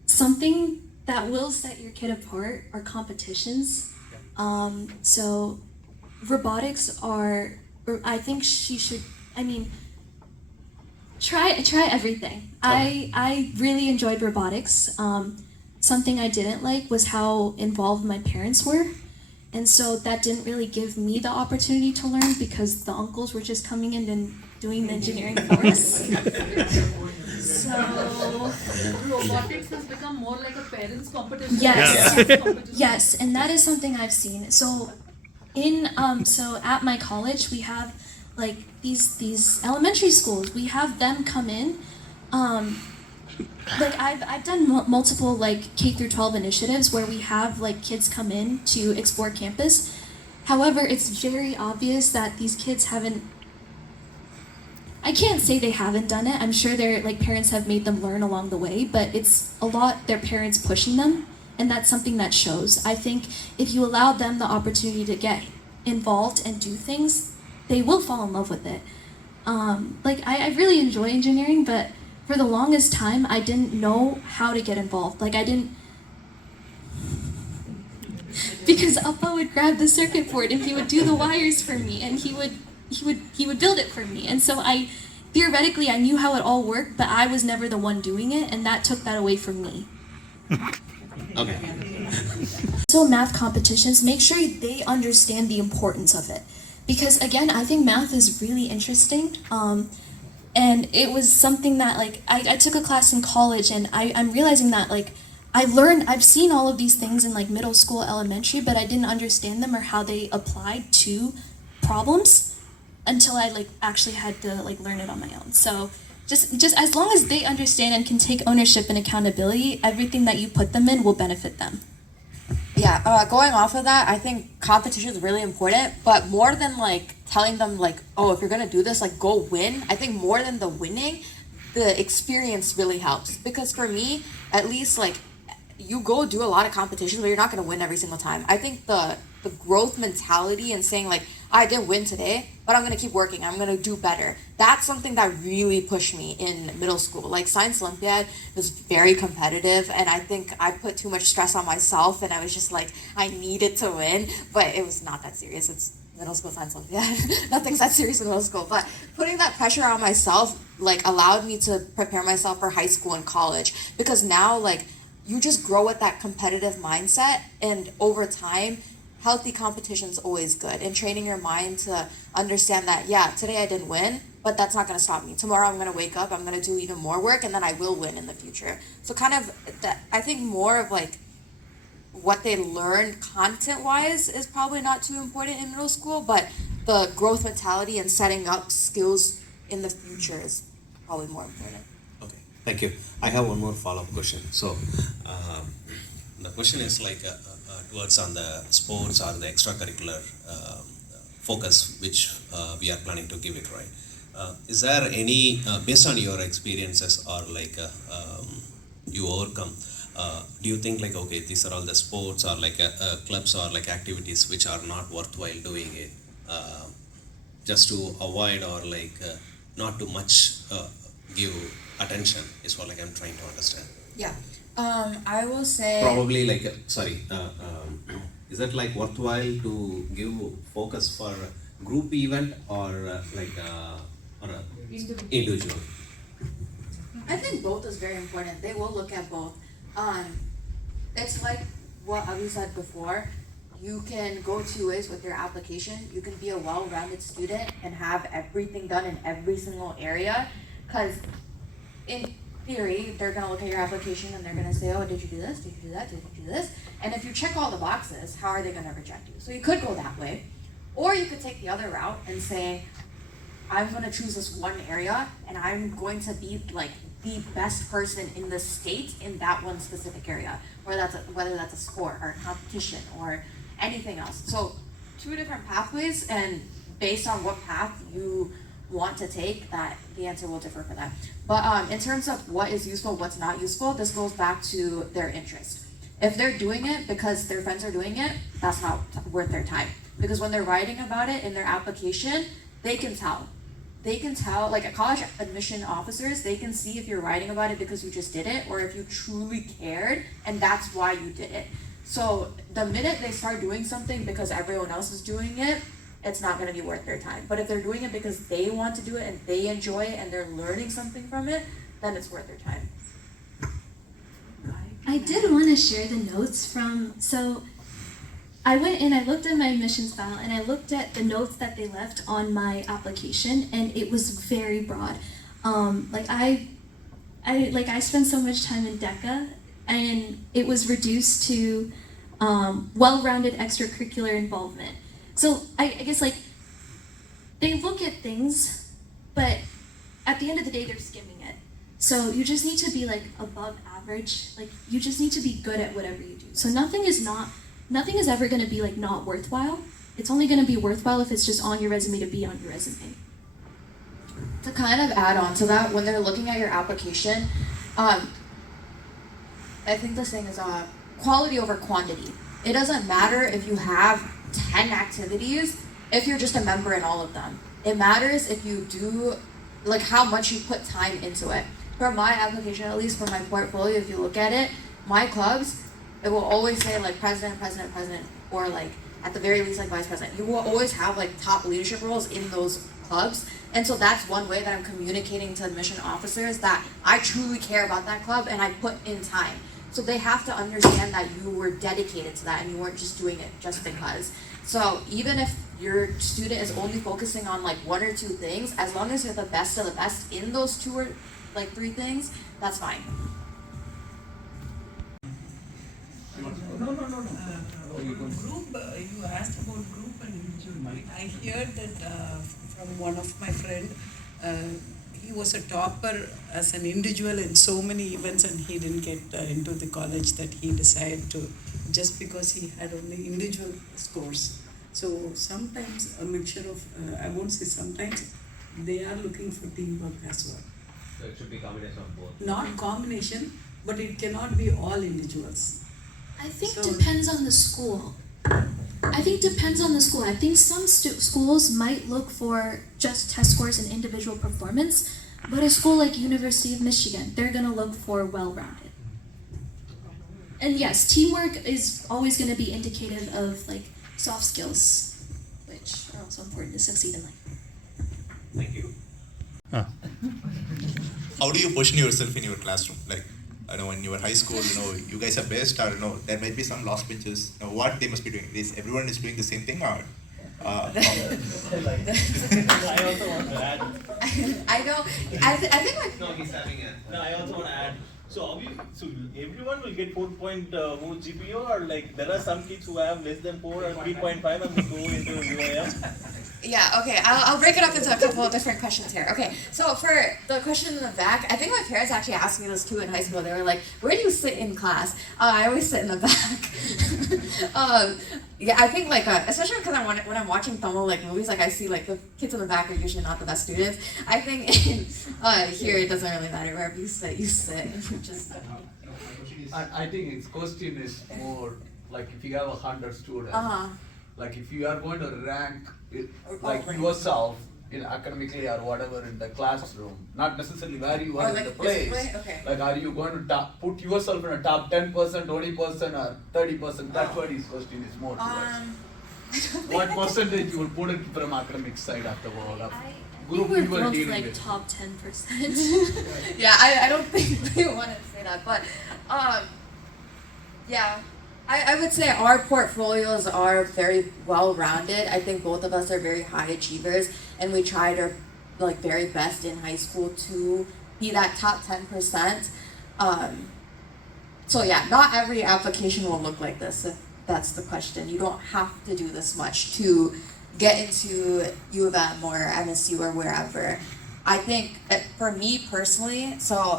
Something that will set your kid apart are competitions. So robotics are, or I think she should, I mean, try everything. I really enjoyed robotics. Something I didn't like was how involved my parents were. And so that didn't really give me the opportunity to learn because the uncles were just coming in and doing the engineering for us. So Robotics has become more like a parents' competition. yes, Competition. yes, and that is something I've seen. So so at my college we have like these elementary schools. We have them come in. Like I've done multiple like K through 12 initiatives where we have like kids come in to explore campus. However, it's very obvious that these kids haven't. I can't say they haven't done it. I'm sure their like parents have made them learn along the way, but it's a lot their parents pushing them, and that's something that shows. I think if you allow them the opportunity to get involved and do things, they will fall in love with it. Like I really enjoy engineering, but for the longest time, I didn't know how to get involved. Like I didn't, because Appa would grab the circuit board and he would do the wires for me, and he would build it for me. And so I theoretically I knew how it all worked, but I was never the one doing it, and that took that away from me. Okay. So math competitions, make sure they understand the importance of it. Because again, I think math is really interesting. And it was something that like, I took a class in college, and I'm realizing that like, I've seen all of these things in like middle school, elementary, but I didn't understand them or how they applied to problems until I like actually had to like learn it on my own. So just as long as they understand and can take ownership and accountability, everything that you put them in will benefit them. Yeah, going off of that, I think competition is really important, but more than like telling them like, oh, if you're gonna do this, like go win, I think more than the winning, the experience really helps. Because for me, at least like you go do a lot of competitions, but you're not gonna win every single time. I think the growth mentality and saying like, I didn't win today, but I'm gonna keep working, I'm gonna do better. That's something that really pushed me in middle school. Like Science Olympiad was very competitive, and I think I put too much stress on myself, and I was just like, I needed to win, but it was not that serious. It's middle school Science Olympiad. Nothing's that serious in middle school, but putting that pressure on myself like allowed me to prepare myself for high school and college, because now like you just grow with that competitive mindset, and over time healthy competition is always good, and training your mind to understand that, yeah, today I didn't win, but that's not going to stop me. Tomorrow I'm going to wake up, I'm going to do even more work, and then I will win in the future. So kind of that, I think more of like what they learned content wise is probably not too important in middle school, but the growth mentality and setting up skills in the future is probably more important. Okay, thank you. I have one more follow-up question. So, the question is like towards on the sports or the extracurricular focus which we are planning to give it, right? Is there any, based on your experiences or like you overcome, do you think like, okay, these are all the sports or like clubs or like activities which are not worthwhile doing it, just to avoid or like not too much give attention is what like I'm trying to understand. Yeah. I will say Probably like, is that like worthwhile to give focus for a group event or like or a individual? I think both is very important. They will look at both. It's like what Avi said before. You can go two ways with your application. You can be a well-rounded student and have everything done in every single area. Because in theory, they're going to look at your application and they're going to say, oh, did you do this? Did you do that? Did you do this? And if you check all the boxes, how are they going to reject you? So you could go that way. Or you could take the other route and say, I'm going to choose this one area and I'm going to be like the best person in the state in that one specific area, whether that's a sport or a competition or anything else. So two different pathways, and based on what path you want to take, that the answer will differ for that. But in terms of what is useful, what's not useful, this goes back to their interest. If they're doing it because their friends are doing it, that's not worth their time. Because when they're writing about it in their application, they can tell. they can tell, like, college admission officers, they can see if you're writing about it because you just did it or if you truly cared and that's why you did it. So the minute they start doing something because everyone else is doing it, it's not going to be worth their time. But if they're doing it because they want to do it and they enjoy it and they're learning something from it, then it's worth their time. I did want to share the notes from, so I went in, I looked at my admissions file, and I looked at the notes that they left on my application, and it was very broad. I spent so much time in DECA, and it was reduced to well-rounded extracurricular involvement. So I guess like they look at things, but at the end of the day, they're skimming it. So you just need to be like above average. Like you just need to be good at whatever you do. So nothing is ever going to be like not worthwhile. It's only going to be worthwhile if it's just on your resume to be on your resume. To kind of add on to that, when they're looking at your application, I think this thing is quality over quantity. It doesn't matter if you have 10 activities if you're just a member in all of them. It matters if you do, like how much you put time into it. For my application, at least for my portfolio, if you look at it, my clubs, it will always say like president, or like at the very least like vice president. You will always have like top leadership roles in those clubs. And so that's one way that I'm communicating to admission officers that I truly care about that club and I put in time. So they have to understand that you were dedicated to that and you weren't just doing it just because. So even if your student is only focusing on like one or two things, as long as you're the best of the best in those two or like three things, that's fine. No. Group, you asked about group and individual. I heard that from one of my friend. He was a topper as an individual in so many events, and he didn't get into the college that he decided to, just because he had only individual scores. So sometimes a mixture of, I won't say sometimes, they are looking for teamwork as well. So it should be combination of both. Not combination, but it cannot be all individuals. I think So- depends on the school. I think some schools might look for just test scores and individual performance, but a school like University of Michigan, they're going to look for well-rounded. And yes, teamwork is always going to be indicative of like soft skills, which are also important to succeed in life. Thank you. How do you position yourself in your classroom? Like, when you were high school, you guys are best, or there might be some lost benches. What they must be doing? Is everyone is doing the same thing, or? I also want to add. I think like No, he's having a. No, I also want to add. So everyone will get 4.0 GPA, or like there are some kids who have less than 4 or 3.5 and will go into UIM. Yeah, okay, I'll break it up into a couple of different questions here. Okay, so for the question in the back, I think my parents actually asked me this too in high school. They were like, where do you sit in class? I always sit in the back. Yeah, I think like, especially because when I'm watching Tamil like movies, like I see like the kids in the back are usually not the best students. I think in here it doesn't really matter. Wherever you sit, just... I think its question is more like if you have 100 students, like if you are going to rank it, like yourself in academically or whatever in the classroom, not necessarily where you are in the place. Okay. Like are you going to put yourself in a top 10%, 20% or 30%? That's what his question is more towards. What percentage you will put it from academic side of the world? Of I group think we're you were both dealing like with? top 10%. Yeah, I don't think we want to say that, but yeah, I would say our portfolios are very well-rounded. I think both of us are very high achievers, and we tried our like very best in high school to be that top 10%. So yeah, not every application will look like this, if that's the question. You don't have to do this much to get into U of M or MSU or wherever. I think for me personally, so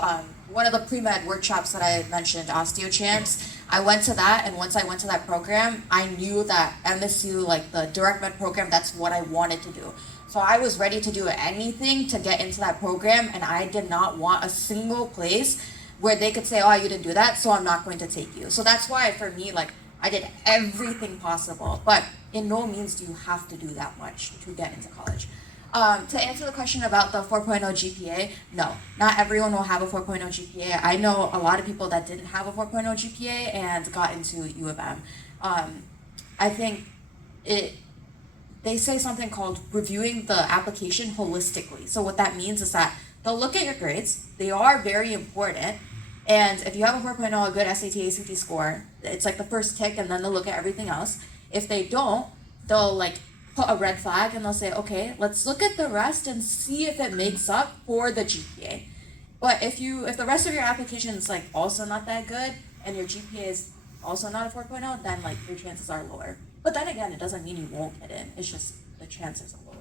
one of the pre-med workshops that I mentioned, OsteoChamps, I went to that, and once I went to that program, I knew that MSU, like the direct med program, that's what I wanted to do. So I was ready to do anything to get into that program, and I did not want a single place where they could say, oh, you didn't do that, so I'm not going to take you. So that's why for me, like, I did everything possible, but in no means do you have to do that much to get into college. To answer the question about the 4.0 GPA, no, not everyone will have a 4.0 GPA. I know a lot of people that didn't have a 4.0 GPA and got into U of M. I think they say something called reviewing the application holistically. So what that means is that they'll look at your grades. They are very important. And if you have a 4.0, a good SAT, ACT score, it's like the first tick, and then they'll look at everything else. If they don't, they'll like put a red flag and they'll say, okay, let's look at the rest and see if it makes up for the GPA. But if the rest of your application is like also not that good and your GPA is also not a 4.0, then like your chances are lower. But then again, it doesn't mean you won't get in. It's just the chances are lower.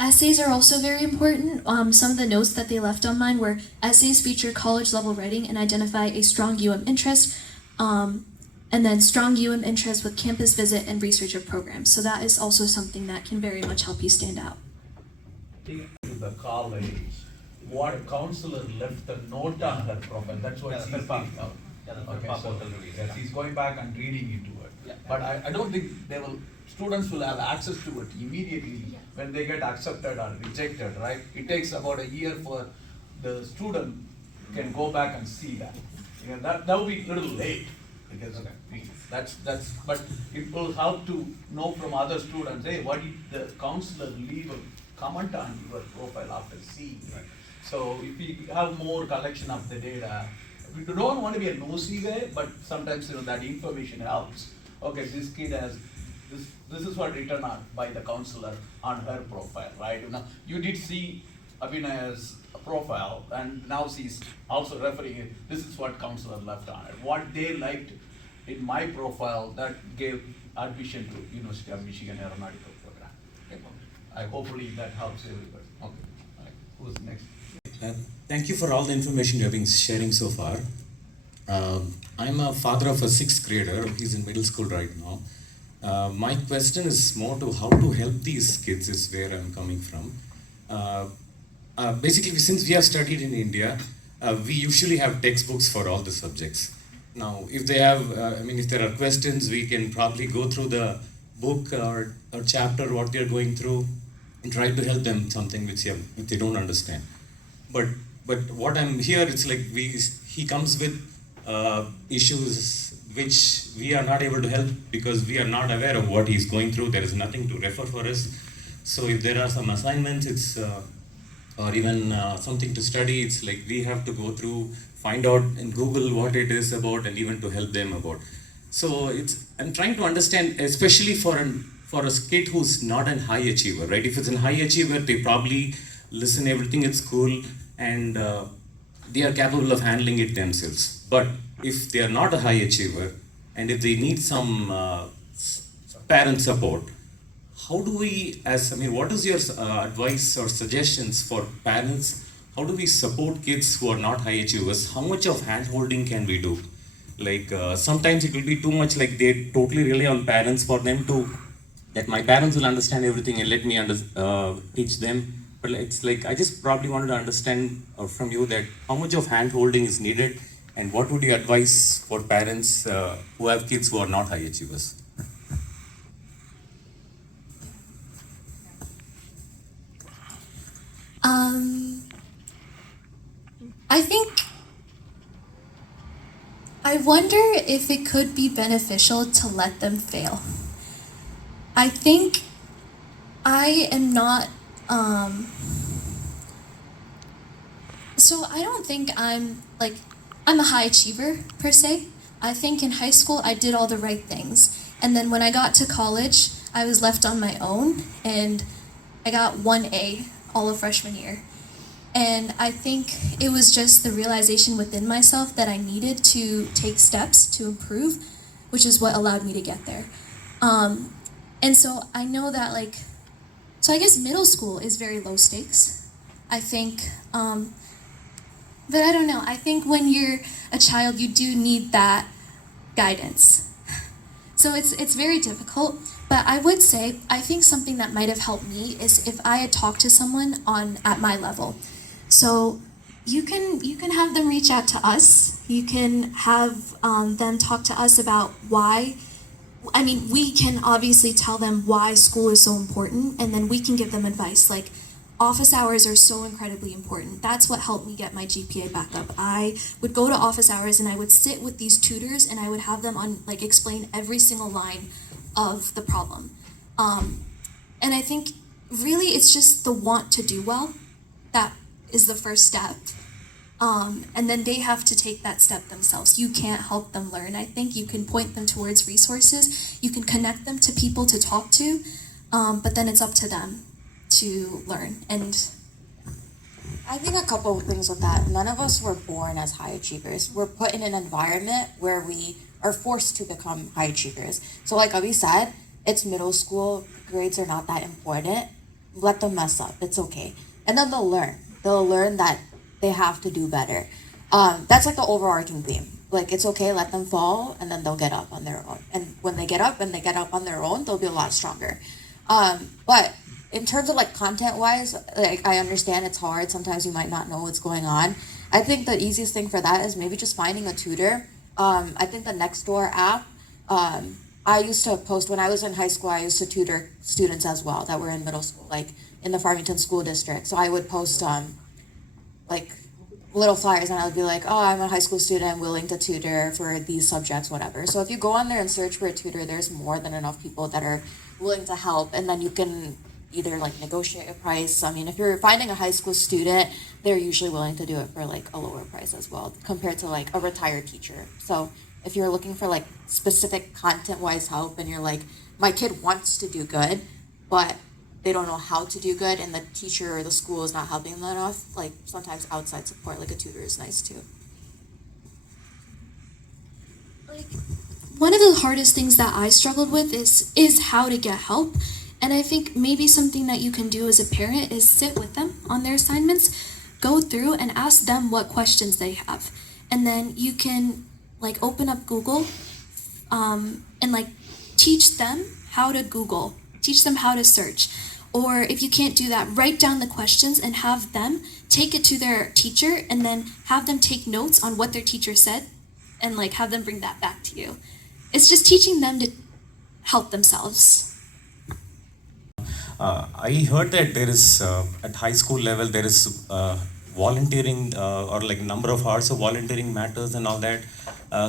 Essays are also very important. Some of the notes that they left on mine were essays feature college level writing and identify a strong UM interest, and then strong UM interest with campus visit and research of programs. So that is also something that can very much help you stand out. To the college, what counselor left the note on her profile, that's what she's thinking of. Okay, so, yes, he's going back and reading into it. Yeah. But I don't think students will have access to it immediately when they get accepted or rejected, right? It takes about a year for the student can go back and see that. You know, that would be a little late, because but it will help to know from other students, hey, what did the counselor leave a comment on your profile after seeing, right? So if we have more collection of the data, we don't want to be a nosy guy, but sometimes that information helps. Okay, this kid has this is what written on by the counselor on her profile, right? You did see Abhinaya's profile, and now she's also referring it. This is what counselor left on it. What they liked in my profile that gave admission to University of Michigan Aeronautical Program. Okay. Hopefully that helps everybody. Okay. All right. Who's next? Thank you for all the information you have been sharing so far. I'm a father of a 6th grader. He's in middle school right now. My question is more to how to help these kids is where I'm coming from. Basically, since we have studied in India, we usually have textbooks for all the subjects. Now, if they have, if there are questions, we can probably go through the book or chapter, what they're going through, and try to help them something which they don't understand. But what I'm here, it's like he comes with issues which we are not able to help because we are not aware of what he's going through. There is nothing to refer for us. So if there are some assignments, or even something to study, it's like we have to go through, find out in Google what it is about, and even to help them about. So I'm trying to understand, especially for a kid who's not a high achiever, right? If it's a high achiever, they probably listen everything at school and they are capable of handling it themselves. But if they are not a high achiever and if they need some parent support, how do we, what is your advice or suggestions for parents? How do we support kids who are not high achievers? How much of hand-holding can we do? Like sometimes it will be too much, like they totally rely on parents for them that my parents will understand everything and let me teach them. But it's like, I just probably wanted to understand from you that how much of hand-holding is needed and what would you advise for parents who have kids who are not high achievers? I wonder if it could be beneficial to let them fail. I think I am not, so I don't think I'm a high achiever per se. I think in high school I did all the right things. And then when I got to college, I was left on my own and I got 1A all of freshman year. And I think it was just the realization within myself that I needed to take steps to improve, which is what allowed me to get there. And so I know that so I guess middle school is very low stakes. I think, but I don't know. I think when you're a child, you do need that guidance. So it's very difficult, but I would say, I think something that might have helped me is if I had talked to someone at my level. So you can have them reach out to us. You can have them talk to us about why I mean, we can obviously tell them why school is so important, and then we can give them advice. Like, office hours are so incredibly important. That's what helped me get my GPA back up. I would go to office hours and I would sit with these tutors and I would have them explain every single line of the problem. And I think really it's just the want to do well that is the first step. And then they have to take that step themselves. You can't help them learn. I think you can point them towards resources. You can connect them to people to talk to, but then it's up to them to learn. And I think a couple of things with that. None of us were born as high achievers. We're put in an environment where we are forced to become high achievers. So like Abhi said, it's middle school, grades are not that important. Let them mess up, it's okay. And then they'll learn. They'll learn that they have to do better. That's like the overarching theme. Like, it's okay, let them fall, and then they'll get up on their own. And when they get up on their own, they'll be a lot stronger. But in terms of like content-wise, like I understand it's hard. Sometimes you might not know what's going on. I think the easiest thing for that is maybe just finding a tutor. I think the Nextdoor app, I used to post, when I was in high school, I used to tutor students as well that were in middle school, like in the Farmington School District. So I would post like little flyers and I would be like, oh, I'm a high school student willing to tutor for these subjects, whatever. So if you go on there and search for a tutor, there's more than enough people that are willing to help, and then you can either like negotiate a price. I mean, if you're finding a high school student, they're usually willing to do it for like a lower price as well compared to like a retired teacher. So if you're looking for like specific content-wise help and you're like, my kid wants to do good, but they don't know how to do good and the teacher or the school is not helping them enough, like sometimes outside support, like a tutor is nice too. like, one of the hardest things that I struggled with is how to get help. And I think maybe something that you can do as a parent is sit with them on their assignments, go through and ask them what questions they have. And then you can like open up Google and like teach them how to Google, teach them how to search. Or if you can't do that, write down the questions and have them take it to their teacher and then have them take notes on what their teacher said and like have them bring that back to you. It's just teaching them to help themselves. I heard that there is at high school level there is volunteering or like number of hours of volunteering matters and all that.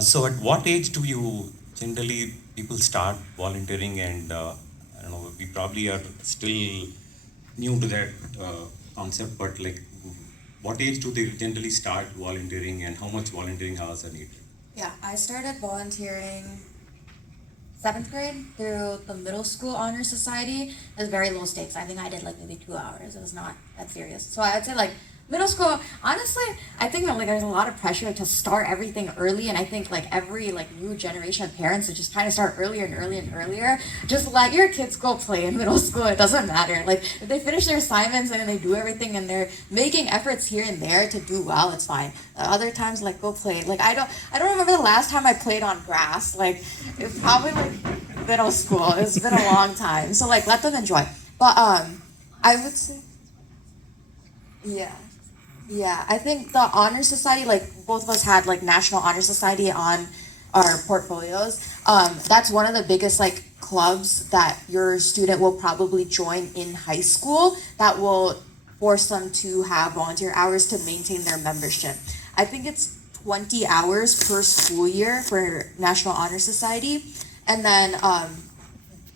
So at what age do you generally people start volunteering? And I don't know, we probably are still new to that concept, but like what age do they generally start volunteering and how much volunteering hours are needed? Yeah, I started volunteering 7th grade through the middle school honor society. It was very low stakes. I think I did like maybe 2 hours. It was not that serious. So I would say like middle school, honestly, I think that like there's a lot of pressure to start everything early, and I think like every like new generation of parents are just trying to start earlier and earlier and earlier. Just let your kids go play in middle school. It doesn't matter. Like if they finish their assignments and they do everything and they're making efforts here and there to do well, it's fine. Other times like go play. Like I don't remember the last time I played on grass. Like it's probably like middle school. It's been a long time. So like let them enjoy. But I would say yeah, I think the Honor Society, like both of us had like National Honor Society on our portfolios. That's one of the biggest like clubs that your student will probably join in high school that will force them to have volunteer hours to maintain their membership. I think it's 20 hours per school year for National Honor Society. And then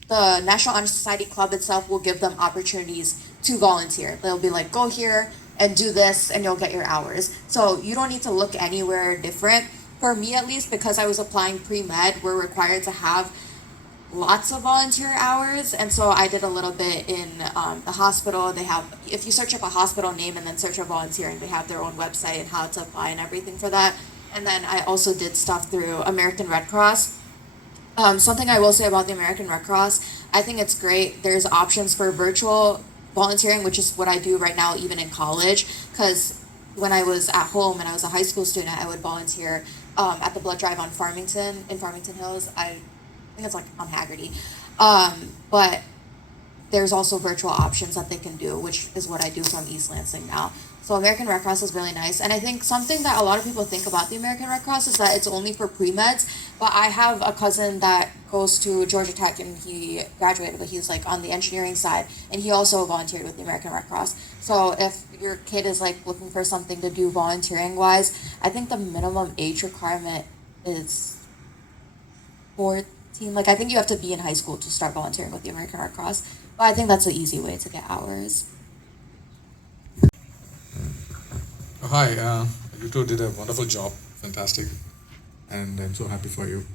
the National Honor Society club itself will give them opportunities to volunteer. They'll be like, go here and do this and you'll get your hours. So you don't need to look anywhere different. For me at least, because I was applying pre-med, we're required to have lots of volunteer hours, and so I did a little bit in the hospital. They have, if you search up a hospital name and then search up volunteering, they have their own website and how to apply and everything for that. And then I also did stuff through American Red Cross. Something I will say about the American Red Cross, I think it's great. There's options for virtual volunteering, which is what I do right now even in college, because when I was at home and I was a high school student, I would volunteer at the blood drive on Farmington, in Farmington Hills. I think it's like on Haggerty. But there's also virtual options that they can do, which is what I do from East Lansing now. So American Red Cross is really nice. And I think something that a lot of people think about the American Red Cross is that it's only for pre-meds. But I have a cousin that goes to Georgia Tech and he graduated, but he's like on the engineering side, and he also volunteered with the American Red Cross. So if your kid is like looking for something to do volunteering wise, I think the minimum age requirement is 14. Like I think you have to be in high school to start volunteering with the American Red Cross. But I think that's an easy way to get hours. Hi, you two did a wonderful job, fantastic, and I'm so happy for you.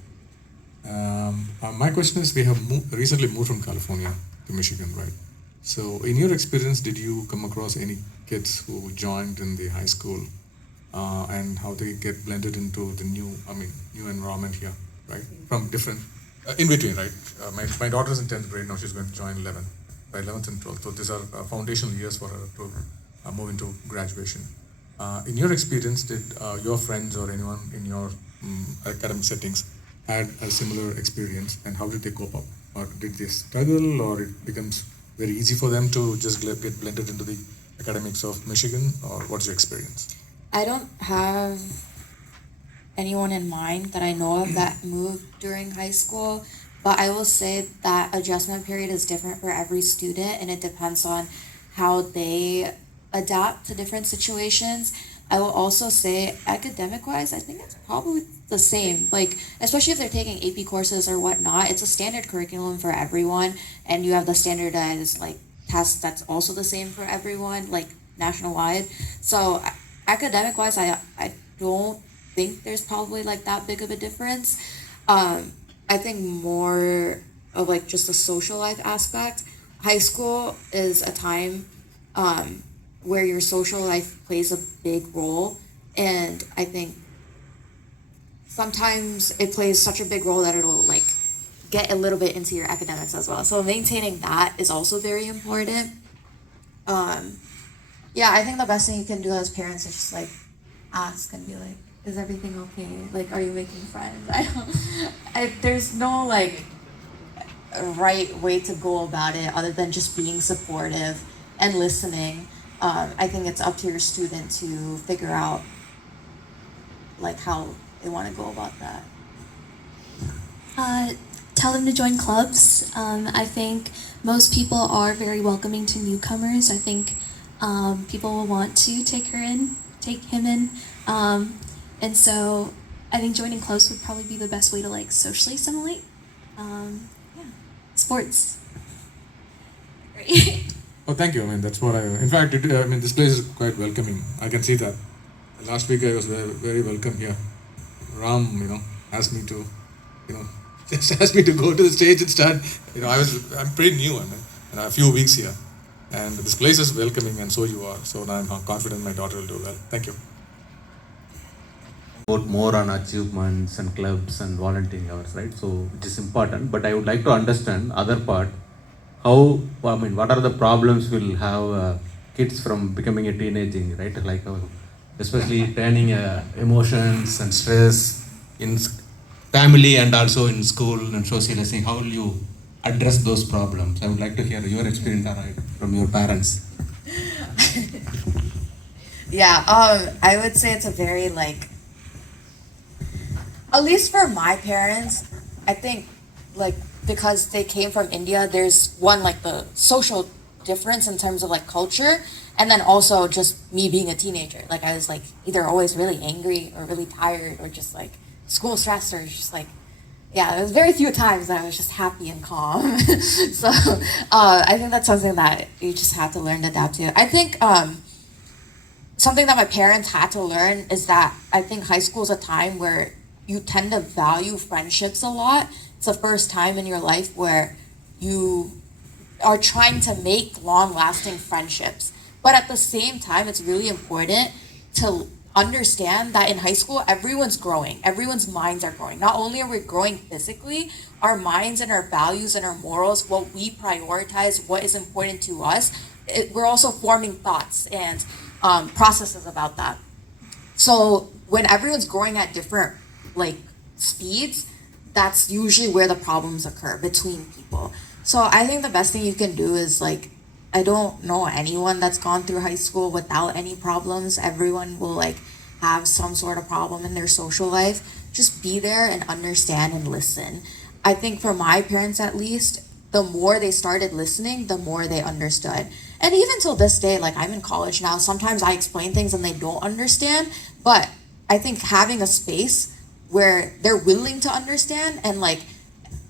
My question is, we have recently moved from California to Michigan, right? So in your experience, did you come across any kids who joined in the high school and how they get blended into the new environment here, right? From different, in between, right? My daughter's in 10th grade now, she's going to join 11th, by 11th and 12th. So these are foundational years for her to move into graduation. In your experience, did your friends or anyone in your academic settings had a similar experience, and how did they cope up? Or did they struggle, or it becomes very easy for them to just get blended into the academics of Michigan, or what's your experience? I don't have anyone in mind that I know of that moved during high school, but I will say that adjustment period is different for every student, and it depends on how they adapt to different situations. I will also say academic-wise, I think it's probably the same. Like, especially if they're taking AP courses or whatnot, it's a standard curriculum for everyone, and you have the standardized like tests that's also the same for everyone, like national-wide. So academic-wise, I don't think there's probably like that big of a difference. I think more of like just the social life aspect. High school is a time where your social life plays a big role, and I think sometimes it plays such a big role that it'll like get a little bit into your academics as well. So maintaining that is also very important. Yeah, I think the best thing you can do as parents is just like ask and be like, is everything okay? Like, are you making friends? There's no like right way to go about it other than just being supportive and listening. I think it's up to your student to figure out like how they want to go about that. Tell them to join clubs. I think most people are very welcoming to newcomers. I think people will want to take him in. And so I think joining clubs would probably be the best way to like socially assimilate. Sports. Great. Oh, thank you. I mean, that's what in fact, this place is quite welcoming. I can see that. Last week I was very, very welcome here. Ram, asked me to, just asked me to go to the stage and start. I'm pretty new and a few weeks here. And this place is welcoming, and so you are. So now I'm confident my daughter will do well. Thank you. About more on achievements and clubs and volunteering hours, right? So which is important, but I would like to understand other part. What are the problems will have kids from becoming a teenaging, right? Like especially turning emotions and stress in family and also in school and socializing. How will you address those problems? I would like to hear your experience from your parents. Yeah, I would say it's a very like, at least for my parents, I think like because they came from India, there's one like the social difference in terms of like culture, and then also just me being a teenager. Like I was like either always really angry or really tired or just like school stress or just like, yeah, there was very few times that I was just happy and calm. So I think that's something that you just have to learn to adapt to. I think something that my parents had to learn is that I think high school is a time where you tend to value friendships a lot. It's the first time in your life where you are trying to make long-lasting friendships. But at the same time, it's really important to understand that in high school, everyone's growing. Everyone's minds are growing. Not only are we growing physically, our minds and our values and our morals, what we prioritize, what is important to us, we're also forming thoughts and processes about that. So when everyone's growing at different like speeds, that's usually where the problems occur between people. So I think the best thing you can do is like I don't know anyone that's gone through high school without any problems. Everyone will like have some sort of problem in their social life. Just be there and understand and listen. I think for my parents at least, the more they started listening, the more they understood. And even till this day, like I'm in college now, sometimes I explain things and they don't understand, but I think having a space where they're willing to understand and like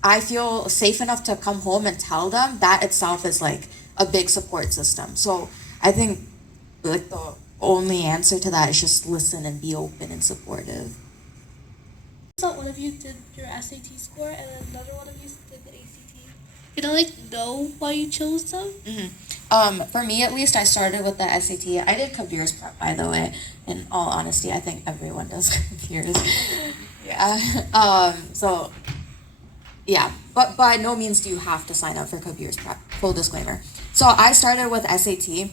I feel safe enough to come home and tell them, that itself is like a big support system. So I think like the only answer to that is just listen and be open and supportive. So one of you did your SAT score and then another one of you did the ACT. You know, like know why you chose them? For me at least, I started with the SAT. I did Kabir's prep, by the way. In all honesty, I think everyone does Kabir's. Yeah. So, yeah. But by no means do you have to sign up for Kabir's prep. Full disclaimer. So I started with SAT.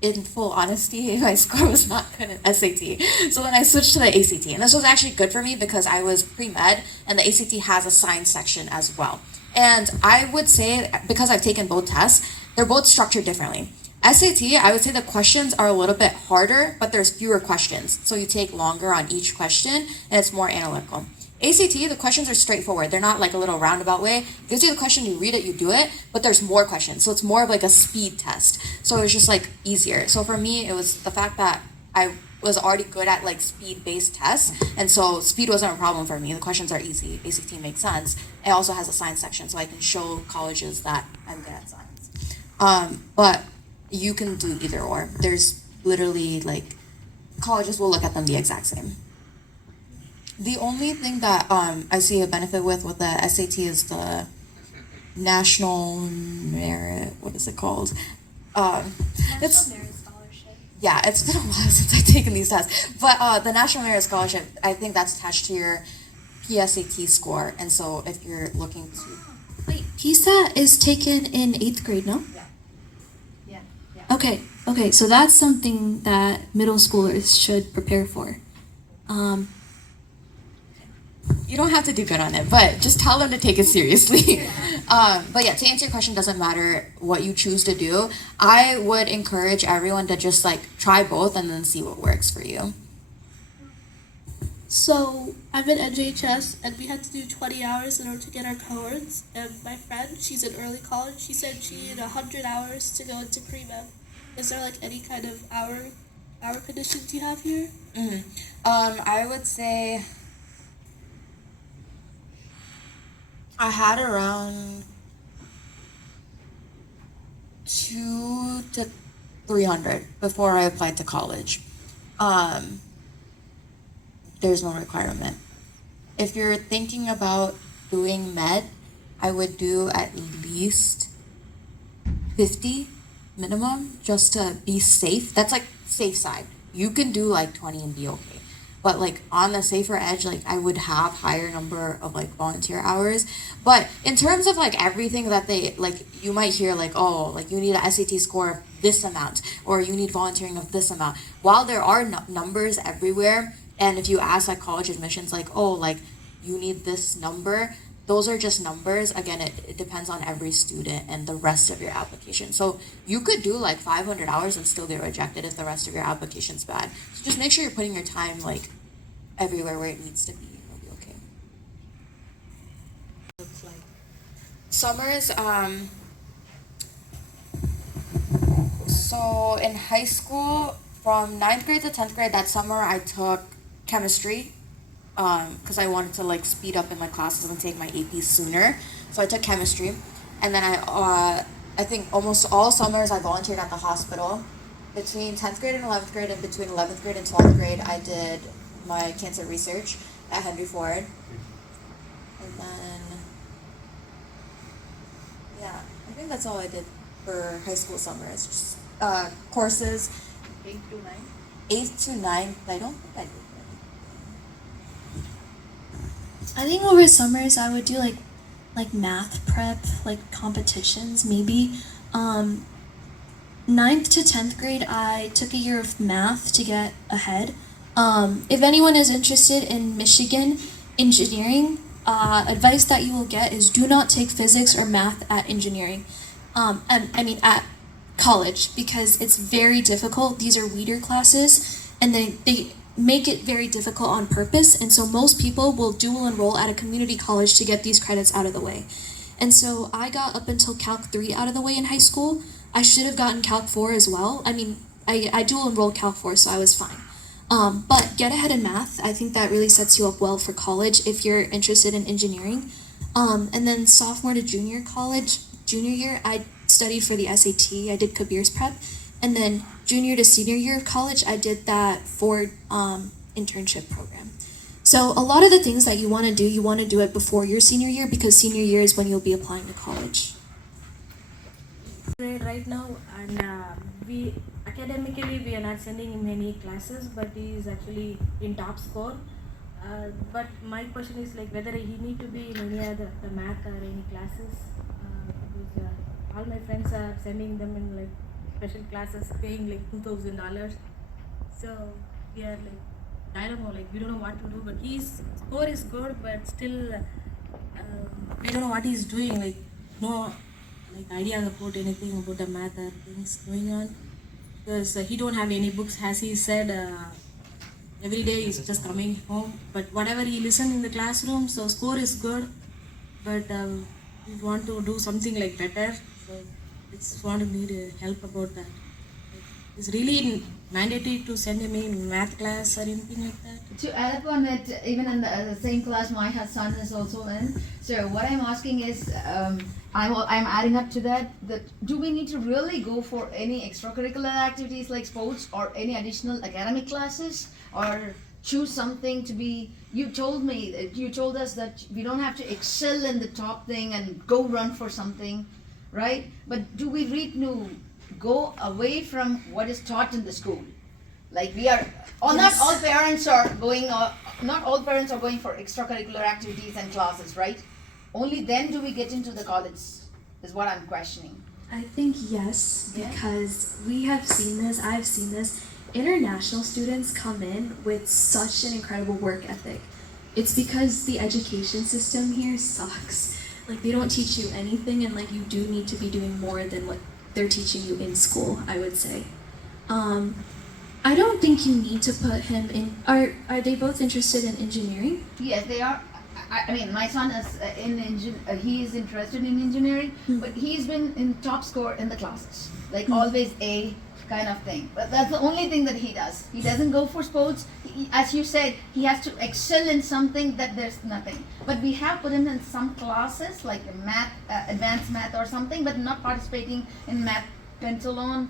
In full honesty, my score was not good in SAT. So then I switched to the ACT. And this was actually good for me because I was pre-med and the ACT has a science section as well. And I would say, because I've taken both tests, they're both structured differently. SAT, I would say the questions are a little bit harder, but there's fewer questions. So you take longer on each question and it's more analytical. ACT, the questions are straightforward. They're not like a little roundabout way. It gives you the question, you read it, you do it, but there's more questions. So it's more of like a speed test. So it was just like easier. So for me, it was the fact that I was already good at like speed-based tests. And so speed wasn't a problem for me. The questions are easy. ACT makes sense. It also has a science section, so I can show colleges that I'm good at science. But you can do either or. There's literally like, colleges will look at them the exact same. The only thing that I see a benefit with the SAT is the National Merit, what is it called? It's Merit Scholarship. Yeah, it's been a while since I've taken these tests. But the National Merit Scholarship, I think that's attached to your PSAT score. And so if you're looking to... Wait, PSAT is taken in 8th grade, no? Yeah. Okay, so that's something that middle schoolers should prepare for. You don't have to do good on it, but just tell them to take it seriously. But yeah, to answer your question, doesn't matter what you choose to do. I would encourage everyone to just like try both and then see what works for you. So I'm in NJHS and we had to do 20 hours in order to get our cohorts. And my friend, she's in early college, she said she needed 100 hours to go into pre-med. Is there like any kind of hour conditions you have here? I would say I had around 200 to 300 before I applied to college. There's no requirement. If you're thinking about doing med, I would do at least 50 minimum just to be safe. That's like safe side. You can do like 20 and be okay. But like on the safer edge, like I would have higher number of like volunteer hours. But in terms of like everything that they like, you might hear like, oh, like you need an SAT score of this amount, or you need volunteering of this amount. While there are numbers everywhere, and if you ask like college admissions, like, oh, like you need this number, those are just numbers. Again, it depends on every student and the rest of your application. So you could do like 500 hours and still get rejected if the rest of your application's bad. So just make sure you're putting your time like everywhere where it needs to be. It'll be okay. Looks like summers. So in high school, from 9th grade to 10th grade, that summer I took chemistry. Because I wanted to like speed up in my classes and take my APs sooner. So I took chemistry. And then I think almost all summers I volunteered at the hospital. Between 10th grade and 11th grade, and between 11th grade and 12th grade, I did my cancer research at Henry Ford. And then, yeah, I think that's all I did for high school summers. Just courses. 8 to 9? 8 to 9, I don't think I did. I think over summers I would do like math prep, like competitions maybe. 9th to 10th grade I took a year of math to get ahead. If anyone is interested in Michigan engineering, advice that you will get is do not take physics or math at engineering. At college, because it's very difficult. These are weeder classes, and they make it very difficult on purpose. And so most people will dual enroll at a community college to get these credits out of the way. And so I got up until Calc 3 out of the way in high school. I should have gotten Calc 4 as well. I dual enrolled Calc 4, so I was fine. But get ahead in math. I think that really sets you up well for college if you're interested in engineering. And then sophomore to junior year, I studied for the SAT. I did Kabir's prep. And then junior to senior year of college, I did that Ford internship program. So a lot of the things that you want to do it before your senior year, because senior year is when you'll be applying to college. Right now, and we academically we are not sending him any classes, but he is actually in top score. But my question is like whether he need to be in any other the math or any classes. Because all my friends are sending them in like special classes, paying like $2,000. So we are like dilemma, like we don't know what to do. But his score is good, but still we don't know what he's doing. Like no ideas about anything about the math or things going on, because he don't have any books, as he said. Every day he's just coming home, but whatever he listen in the classroom, so score is good, but we want to do something like better, so I just want to need help about that. It's really mandatory to send him in math class or anything like that. To add up on it, even in the same class my son is also in. So what I'm asking is, I'm adding up to that do we need to really go for any extracurricular activities like sports or any additional academic classes, or choose something to be, you told us that we don't have to excel in the top thing and go run for something, right? But do we need to go away from what is taught in the school? Like we are, not all parents are going for extracurricular activities and classes, right? Only then do we get into the college, is what I'm questioning. I think yes, because we have seen this, I've seen this. International students come in with such an incredible work ethic. It's because the education system here sucks. Like they don't teach you anything, and like you do need to be doing more than what they're teaching you in school, I would say. I don't think you need to put him in, are they both interested in engineering? Yes, they are. I mean, my son is he is interested in engineering, but he's been in top score in the classes, like always A kind of thing. But that's the only thing that he does. He doesn't go for sports. As you said, he has to excel in something that there's nothing. But we have put him in some classes, like math, advanced math or something, but not participating in math, pentalone,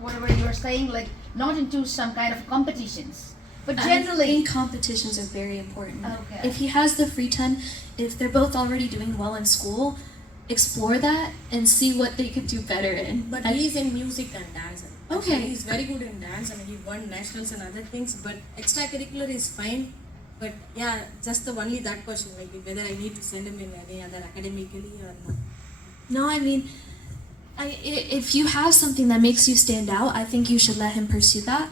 whatever you are saying, like not into some kind of competitions. But generally, I think competitions are very important. Okay. If he has the free time, if they're both already doing well in school, explore that and see what they could do better in. But he's in music and dance. Okay. He's very good in dance and he won nationals and other things. But extracurricular is fine. But yeah, just only that question, like whether I need to send him in any other academically or not. No, I mean, if you have something that makes you stand out, I think you should let him pursue that.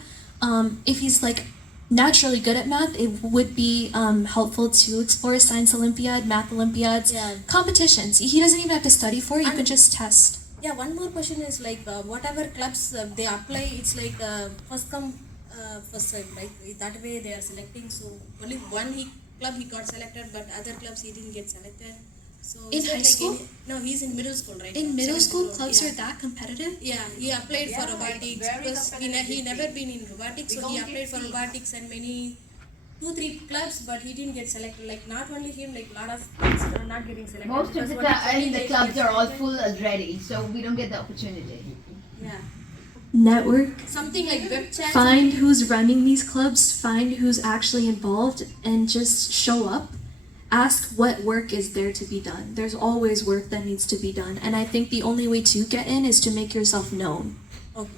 If he's like naturally good at math, it would be helpful to explore science Olympiad, math Olympiads, competitions. He doesn't even have to study for it, you can just test. Yeah, one more question is like whatever clubs they apply, it's like first come, first serve, right? That way they are selecting. So only one club he got selected, but other clubs he didn't get selected. So In high school? No, he's in middle school right now. In middle school, Seventh clubs grade. are that competitive? Yeah, he applied for robotics because he never been in robotics, so he applied for robotics and many 2-3 clubs, but he didn't get selected. Like not only him, like lot of kids are not getting selected. most of the time, the clubs are all full already, so we don't get the opportunity. Yeah. Network. Something like web chat. Find who's running these clubs, find who's actually involved, and just show up. Ask what work is there to be done. There's always work that needs to be done, and I think the only way to get in is to make yourself known. Okay.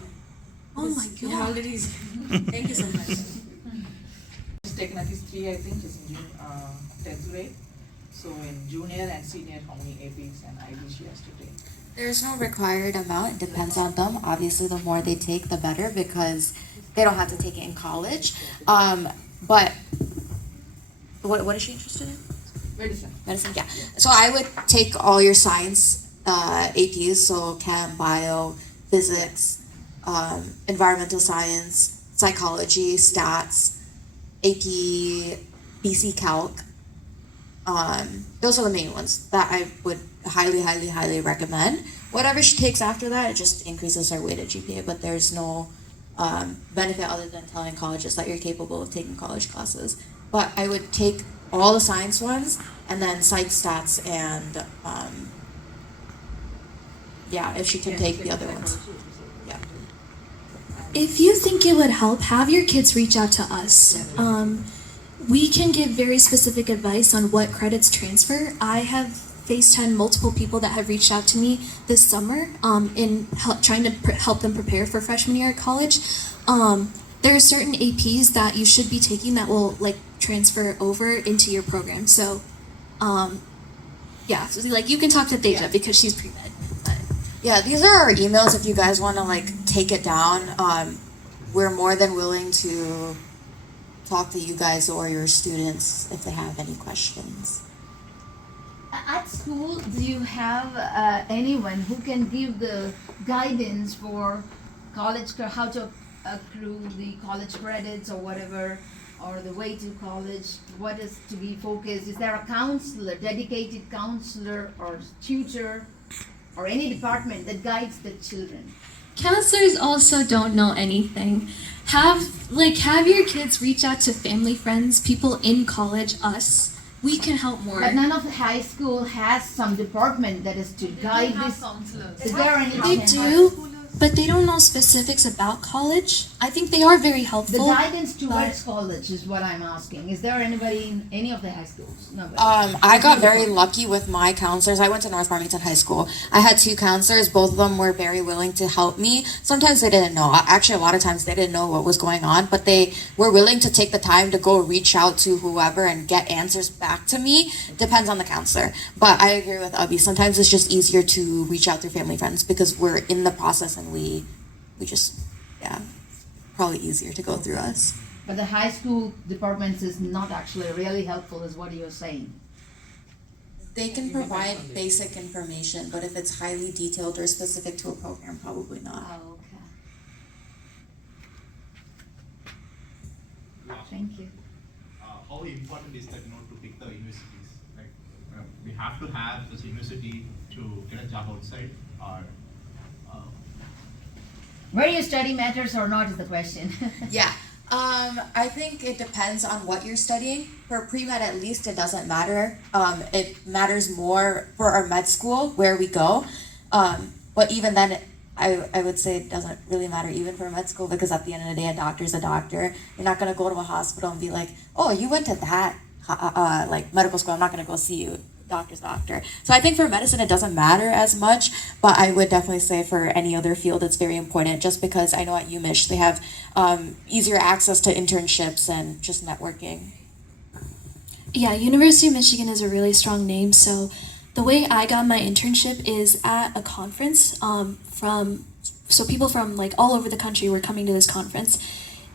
Oh my You god. already. Thank you so much. He's taken at least 3, I think, is in 10th grade. So in junior and senior, how many APs and IBs she has to take? There's no required amount. It depends on them. Obviously, the more they take, the better, because they don't have to take it in college. But what is she interested in? Medicine, yeah. So I would take all your science APs, so chem, bio, physics, environmental science, psychology, stats, AP, BC Calc. Those are the main ones that I would highly recommend. Whatever she takes after that, it just increases her weighted GPA, but there's no benefit other than telling colleges that you're capable of taking college classes. But I would take all the science ones, and then psych, stats, and if she can take the other ones. Yeah. If you think it would help, have your kids reach out to us. We can give very specific advice on what credits transfer. I have FaceTimed multiple people that have reached out to me this summer in trying to help them prepare for freshman year at college. There are certain APs that you should be taking that will transfer over into your program. So, so you can talk to Deja because she's pre-med. Yeah, these are our emails if you guys want to take it down. We're more than willing to talk to you guys or your students if they have any questions. At school, do you have anyone who can give the guidance for college, how to accrue the college credits or whatever, or the way to college, what is to be focused? Is there a counselor, dedicated counselor or tutor or any department that guides the children? Counselors also don't know anything. Have your kids reach out to family, friends, people in college, us. We can help more. But none of the high school has some department that is to guide this. Is there any? They do, but they don't know specifics about college. I think they are very The helpful. guidance towards college is what I'm asking. Is there anybody in any of the high schools? Nobody. I got very lucky with my counselors. I went to North Farmington High School. I had 2 counselors. Both of them were very willing to help me. Sometimes they didn't know. Actually, a lot of times they didn't know what was going on, but they were willing to take the time to go reach out to whoever and get answers back to me. Depends on the counselor. But I agree with Abhi. Sometimes it's just easier to reach out through family, friends because we're in the process and we just, probably easier to go through us. But the high school departments is not actually really helpful, is what you're saying. They can provide basic information, but if it's highly detailed or specific to a program, probably not. Oh, okay. Thank you. How important is that, to pick the universities? We have to have this university to get a job outside, or Where you study matters or not is the question. Yeah. I think it depends on what you're studying. For pre-med, at least, it doesn't matter. It matters more for our med school, where we go. But even then, I would say it doesn't really matter even for med school, because at the end of the day, a doctor's a doctor. You're not going to go to a hospital and be like, oh, you went to that medical school, I'm not going to go see you. Doctor's doctor. So I think for medicine it doesn't matter as much, but I would definitely say for any other field it's very important, just because I know at UMich they have easier access to internships and just networking. Yeah, University of Michigan is a really strong name. So the way I got my internship is at a conference so people from all over the country were coming to this conference.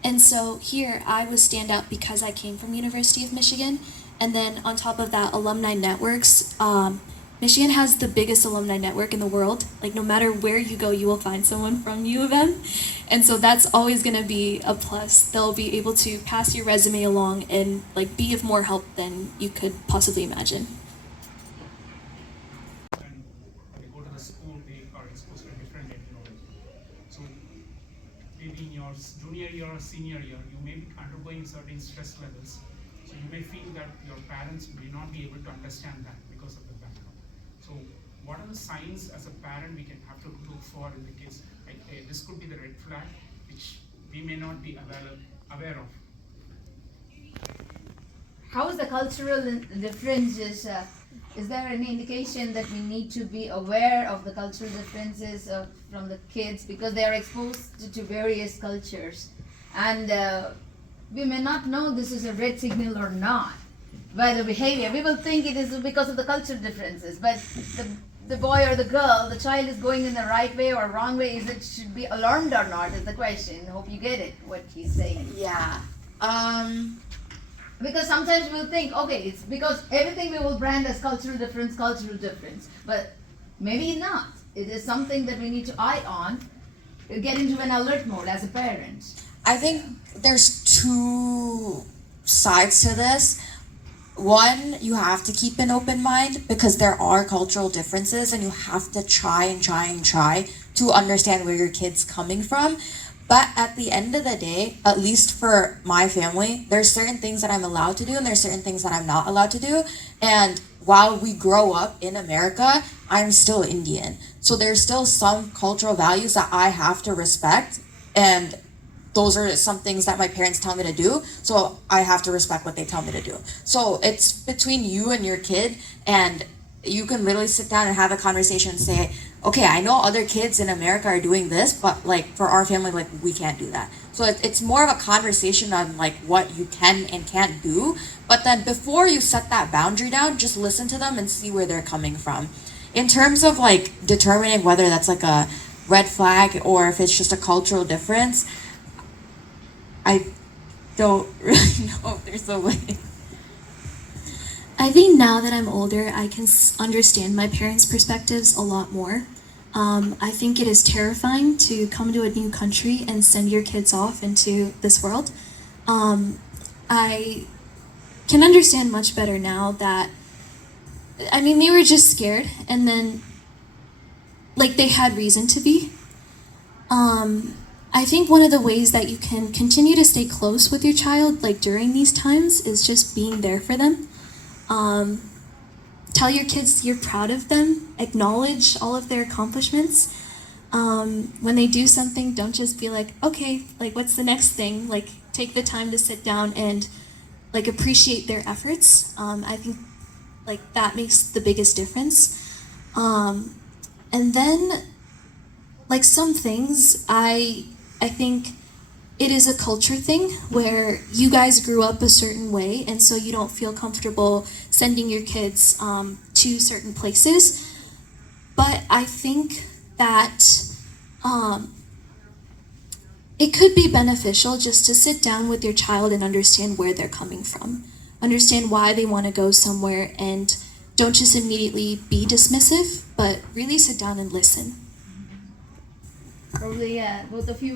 And so here I was stand out because I came from University of Michigan. And then on top of that, alumni networks. Michigan has the biggest alumni network in the world. No matter where you go, you will find someone from U of M. And so that's always going to be a plus. They'll be able to pass your resume along and be of more help than you could possibly imagine. When they go to the school, they are exposed to different technology. So maybe in your junior year or senior year, you may be undergoing certain stress levels. So you may feel that your parents may not be able to understand that because of the background. So what are the signs as a parent we can have to look for in the case, hey, this could be the red flag which we may not be aware of. How is the cultural differences? Is there any indication that we need to be aware of the cultural differences from the kids, because they are exposed to various cultures, and we may not know this is a red signal or not by the behavior. We will think it is because of the cultural differences, but the boy or the girl, the child is going in the right way or wrong way. Is it should be alarmed or not is the question. Hope you get it, what he's saying. Yeah. Because sometimes we'll think, okay, it's because everything we will brand as cultural difference, but maybe not. It is something that we need to eye on, get into an alert mode as a parent. I think there's two sides to this. One, you have to keep an open mind because there are cultural differences and you have to try to understand where your kid's coming from. But at the end of the day, at least for my family, there's certain things that I'm allowed to do and there's certain things that I'm not allowed to do. And while we grow up in America, I'm still Indian. So there's still some cultural values that I have to respect, and those are some things that my parents tell me to do, so I have to respect what they tell me to do. So it's between you and your kid, and you can literally sit down and have a conversation and say, okay, I know other kids in America are doing this, but like for our family, like we can't do that. So it's more of a conversation on like what you can and can't do. But then before you set that boundary down, just listen to them and see where they're coming from. In terms of like determining whether that's like a red flag or if it's just a cultural difference, I don't really know if there's a way. I think now that I'm older, I can understand my parents' perspectives a lot more. I think it is terrifying to come to a new country and send your kids off into this world. I can understand much better now that, I mean, they were just scared, and then, like, they had reason to be. I think one of the ways that you can continue to stay close with your child, like, during these times, is just being there for them. Tell your kids you're proud of them, acknowledge all of their accomplishments. When they do something, don't just be like, okay, like, what's the next thing? Like, take the time to sit down and, like, appreciate their efforts. I think, like, that makes the biggest difference. And then, like, some things, I think it is a culture thing where you guys grew up a certain way, and so you don't feel comfortable sending your kids to certain places. But I think that it could be beneficial just to sit down with your child and understand where they're coming from, understand why they want to go somewhere, and don't just immediately be dismissive, but really sit down and listen. Probably, both of you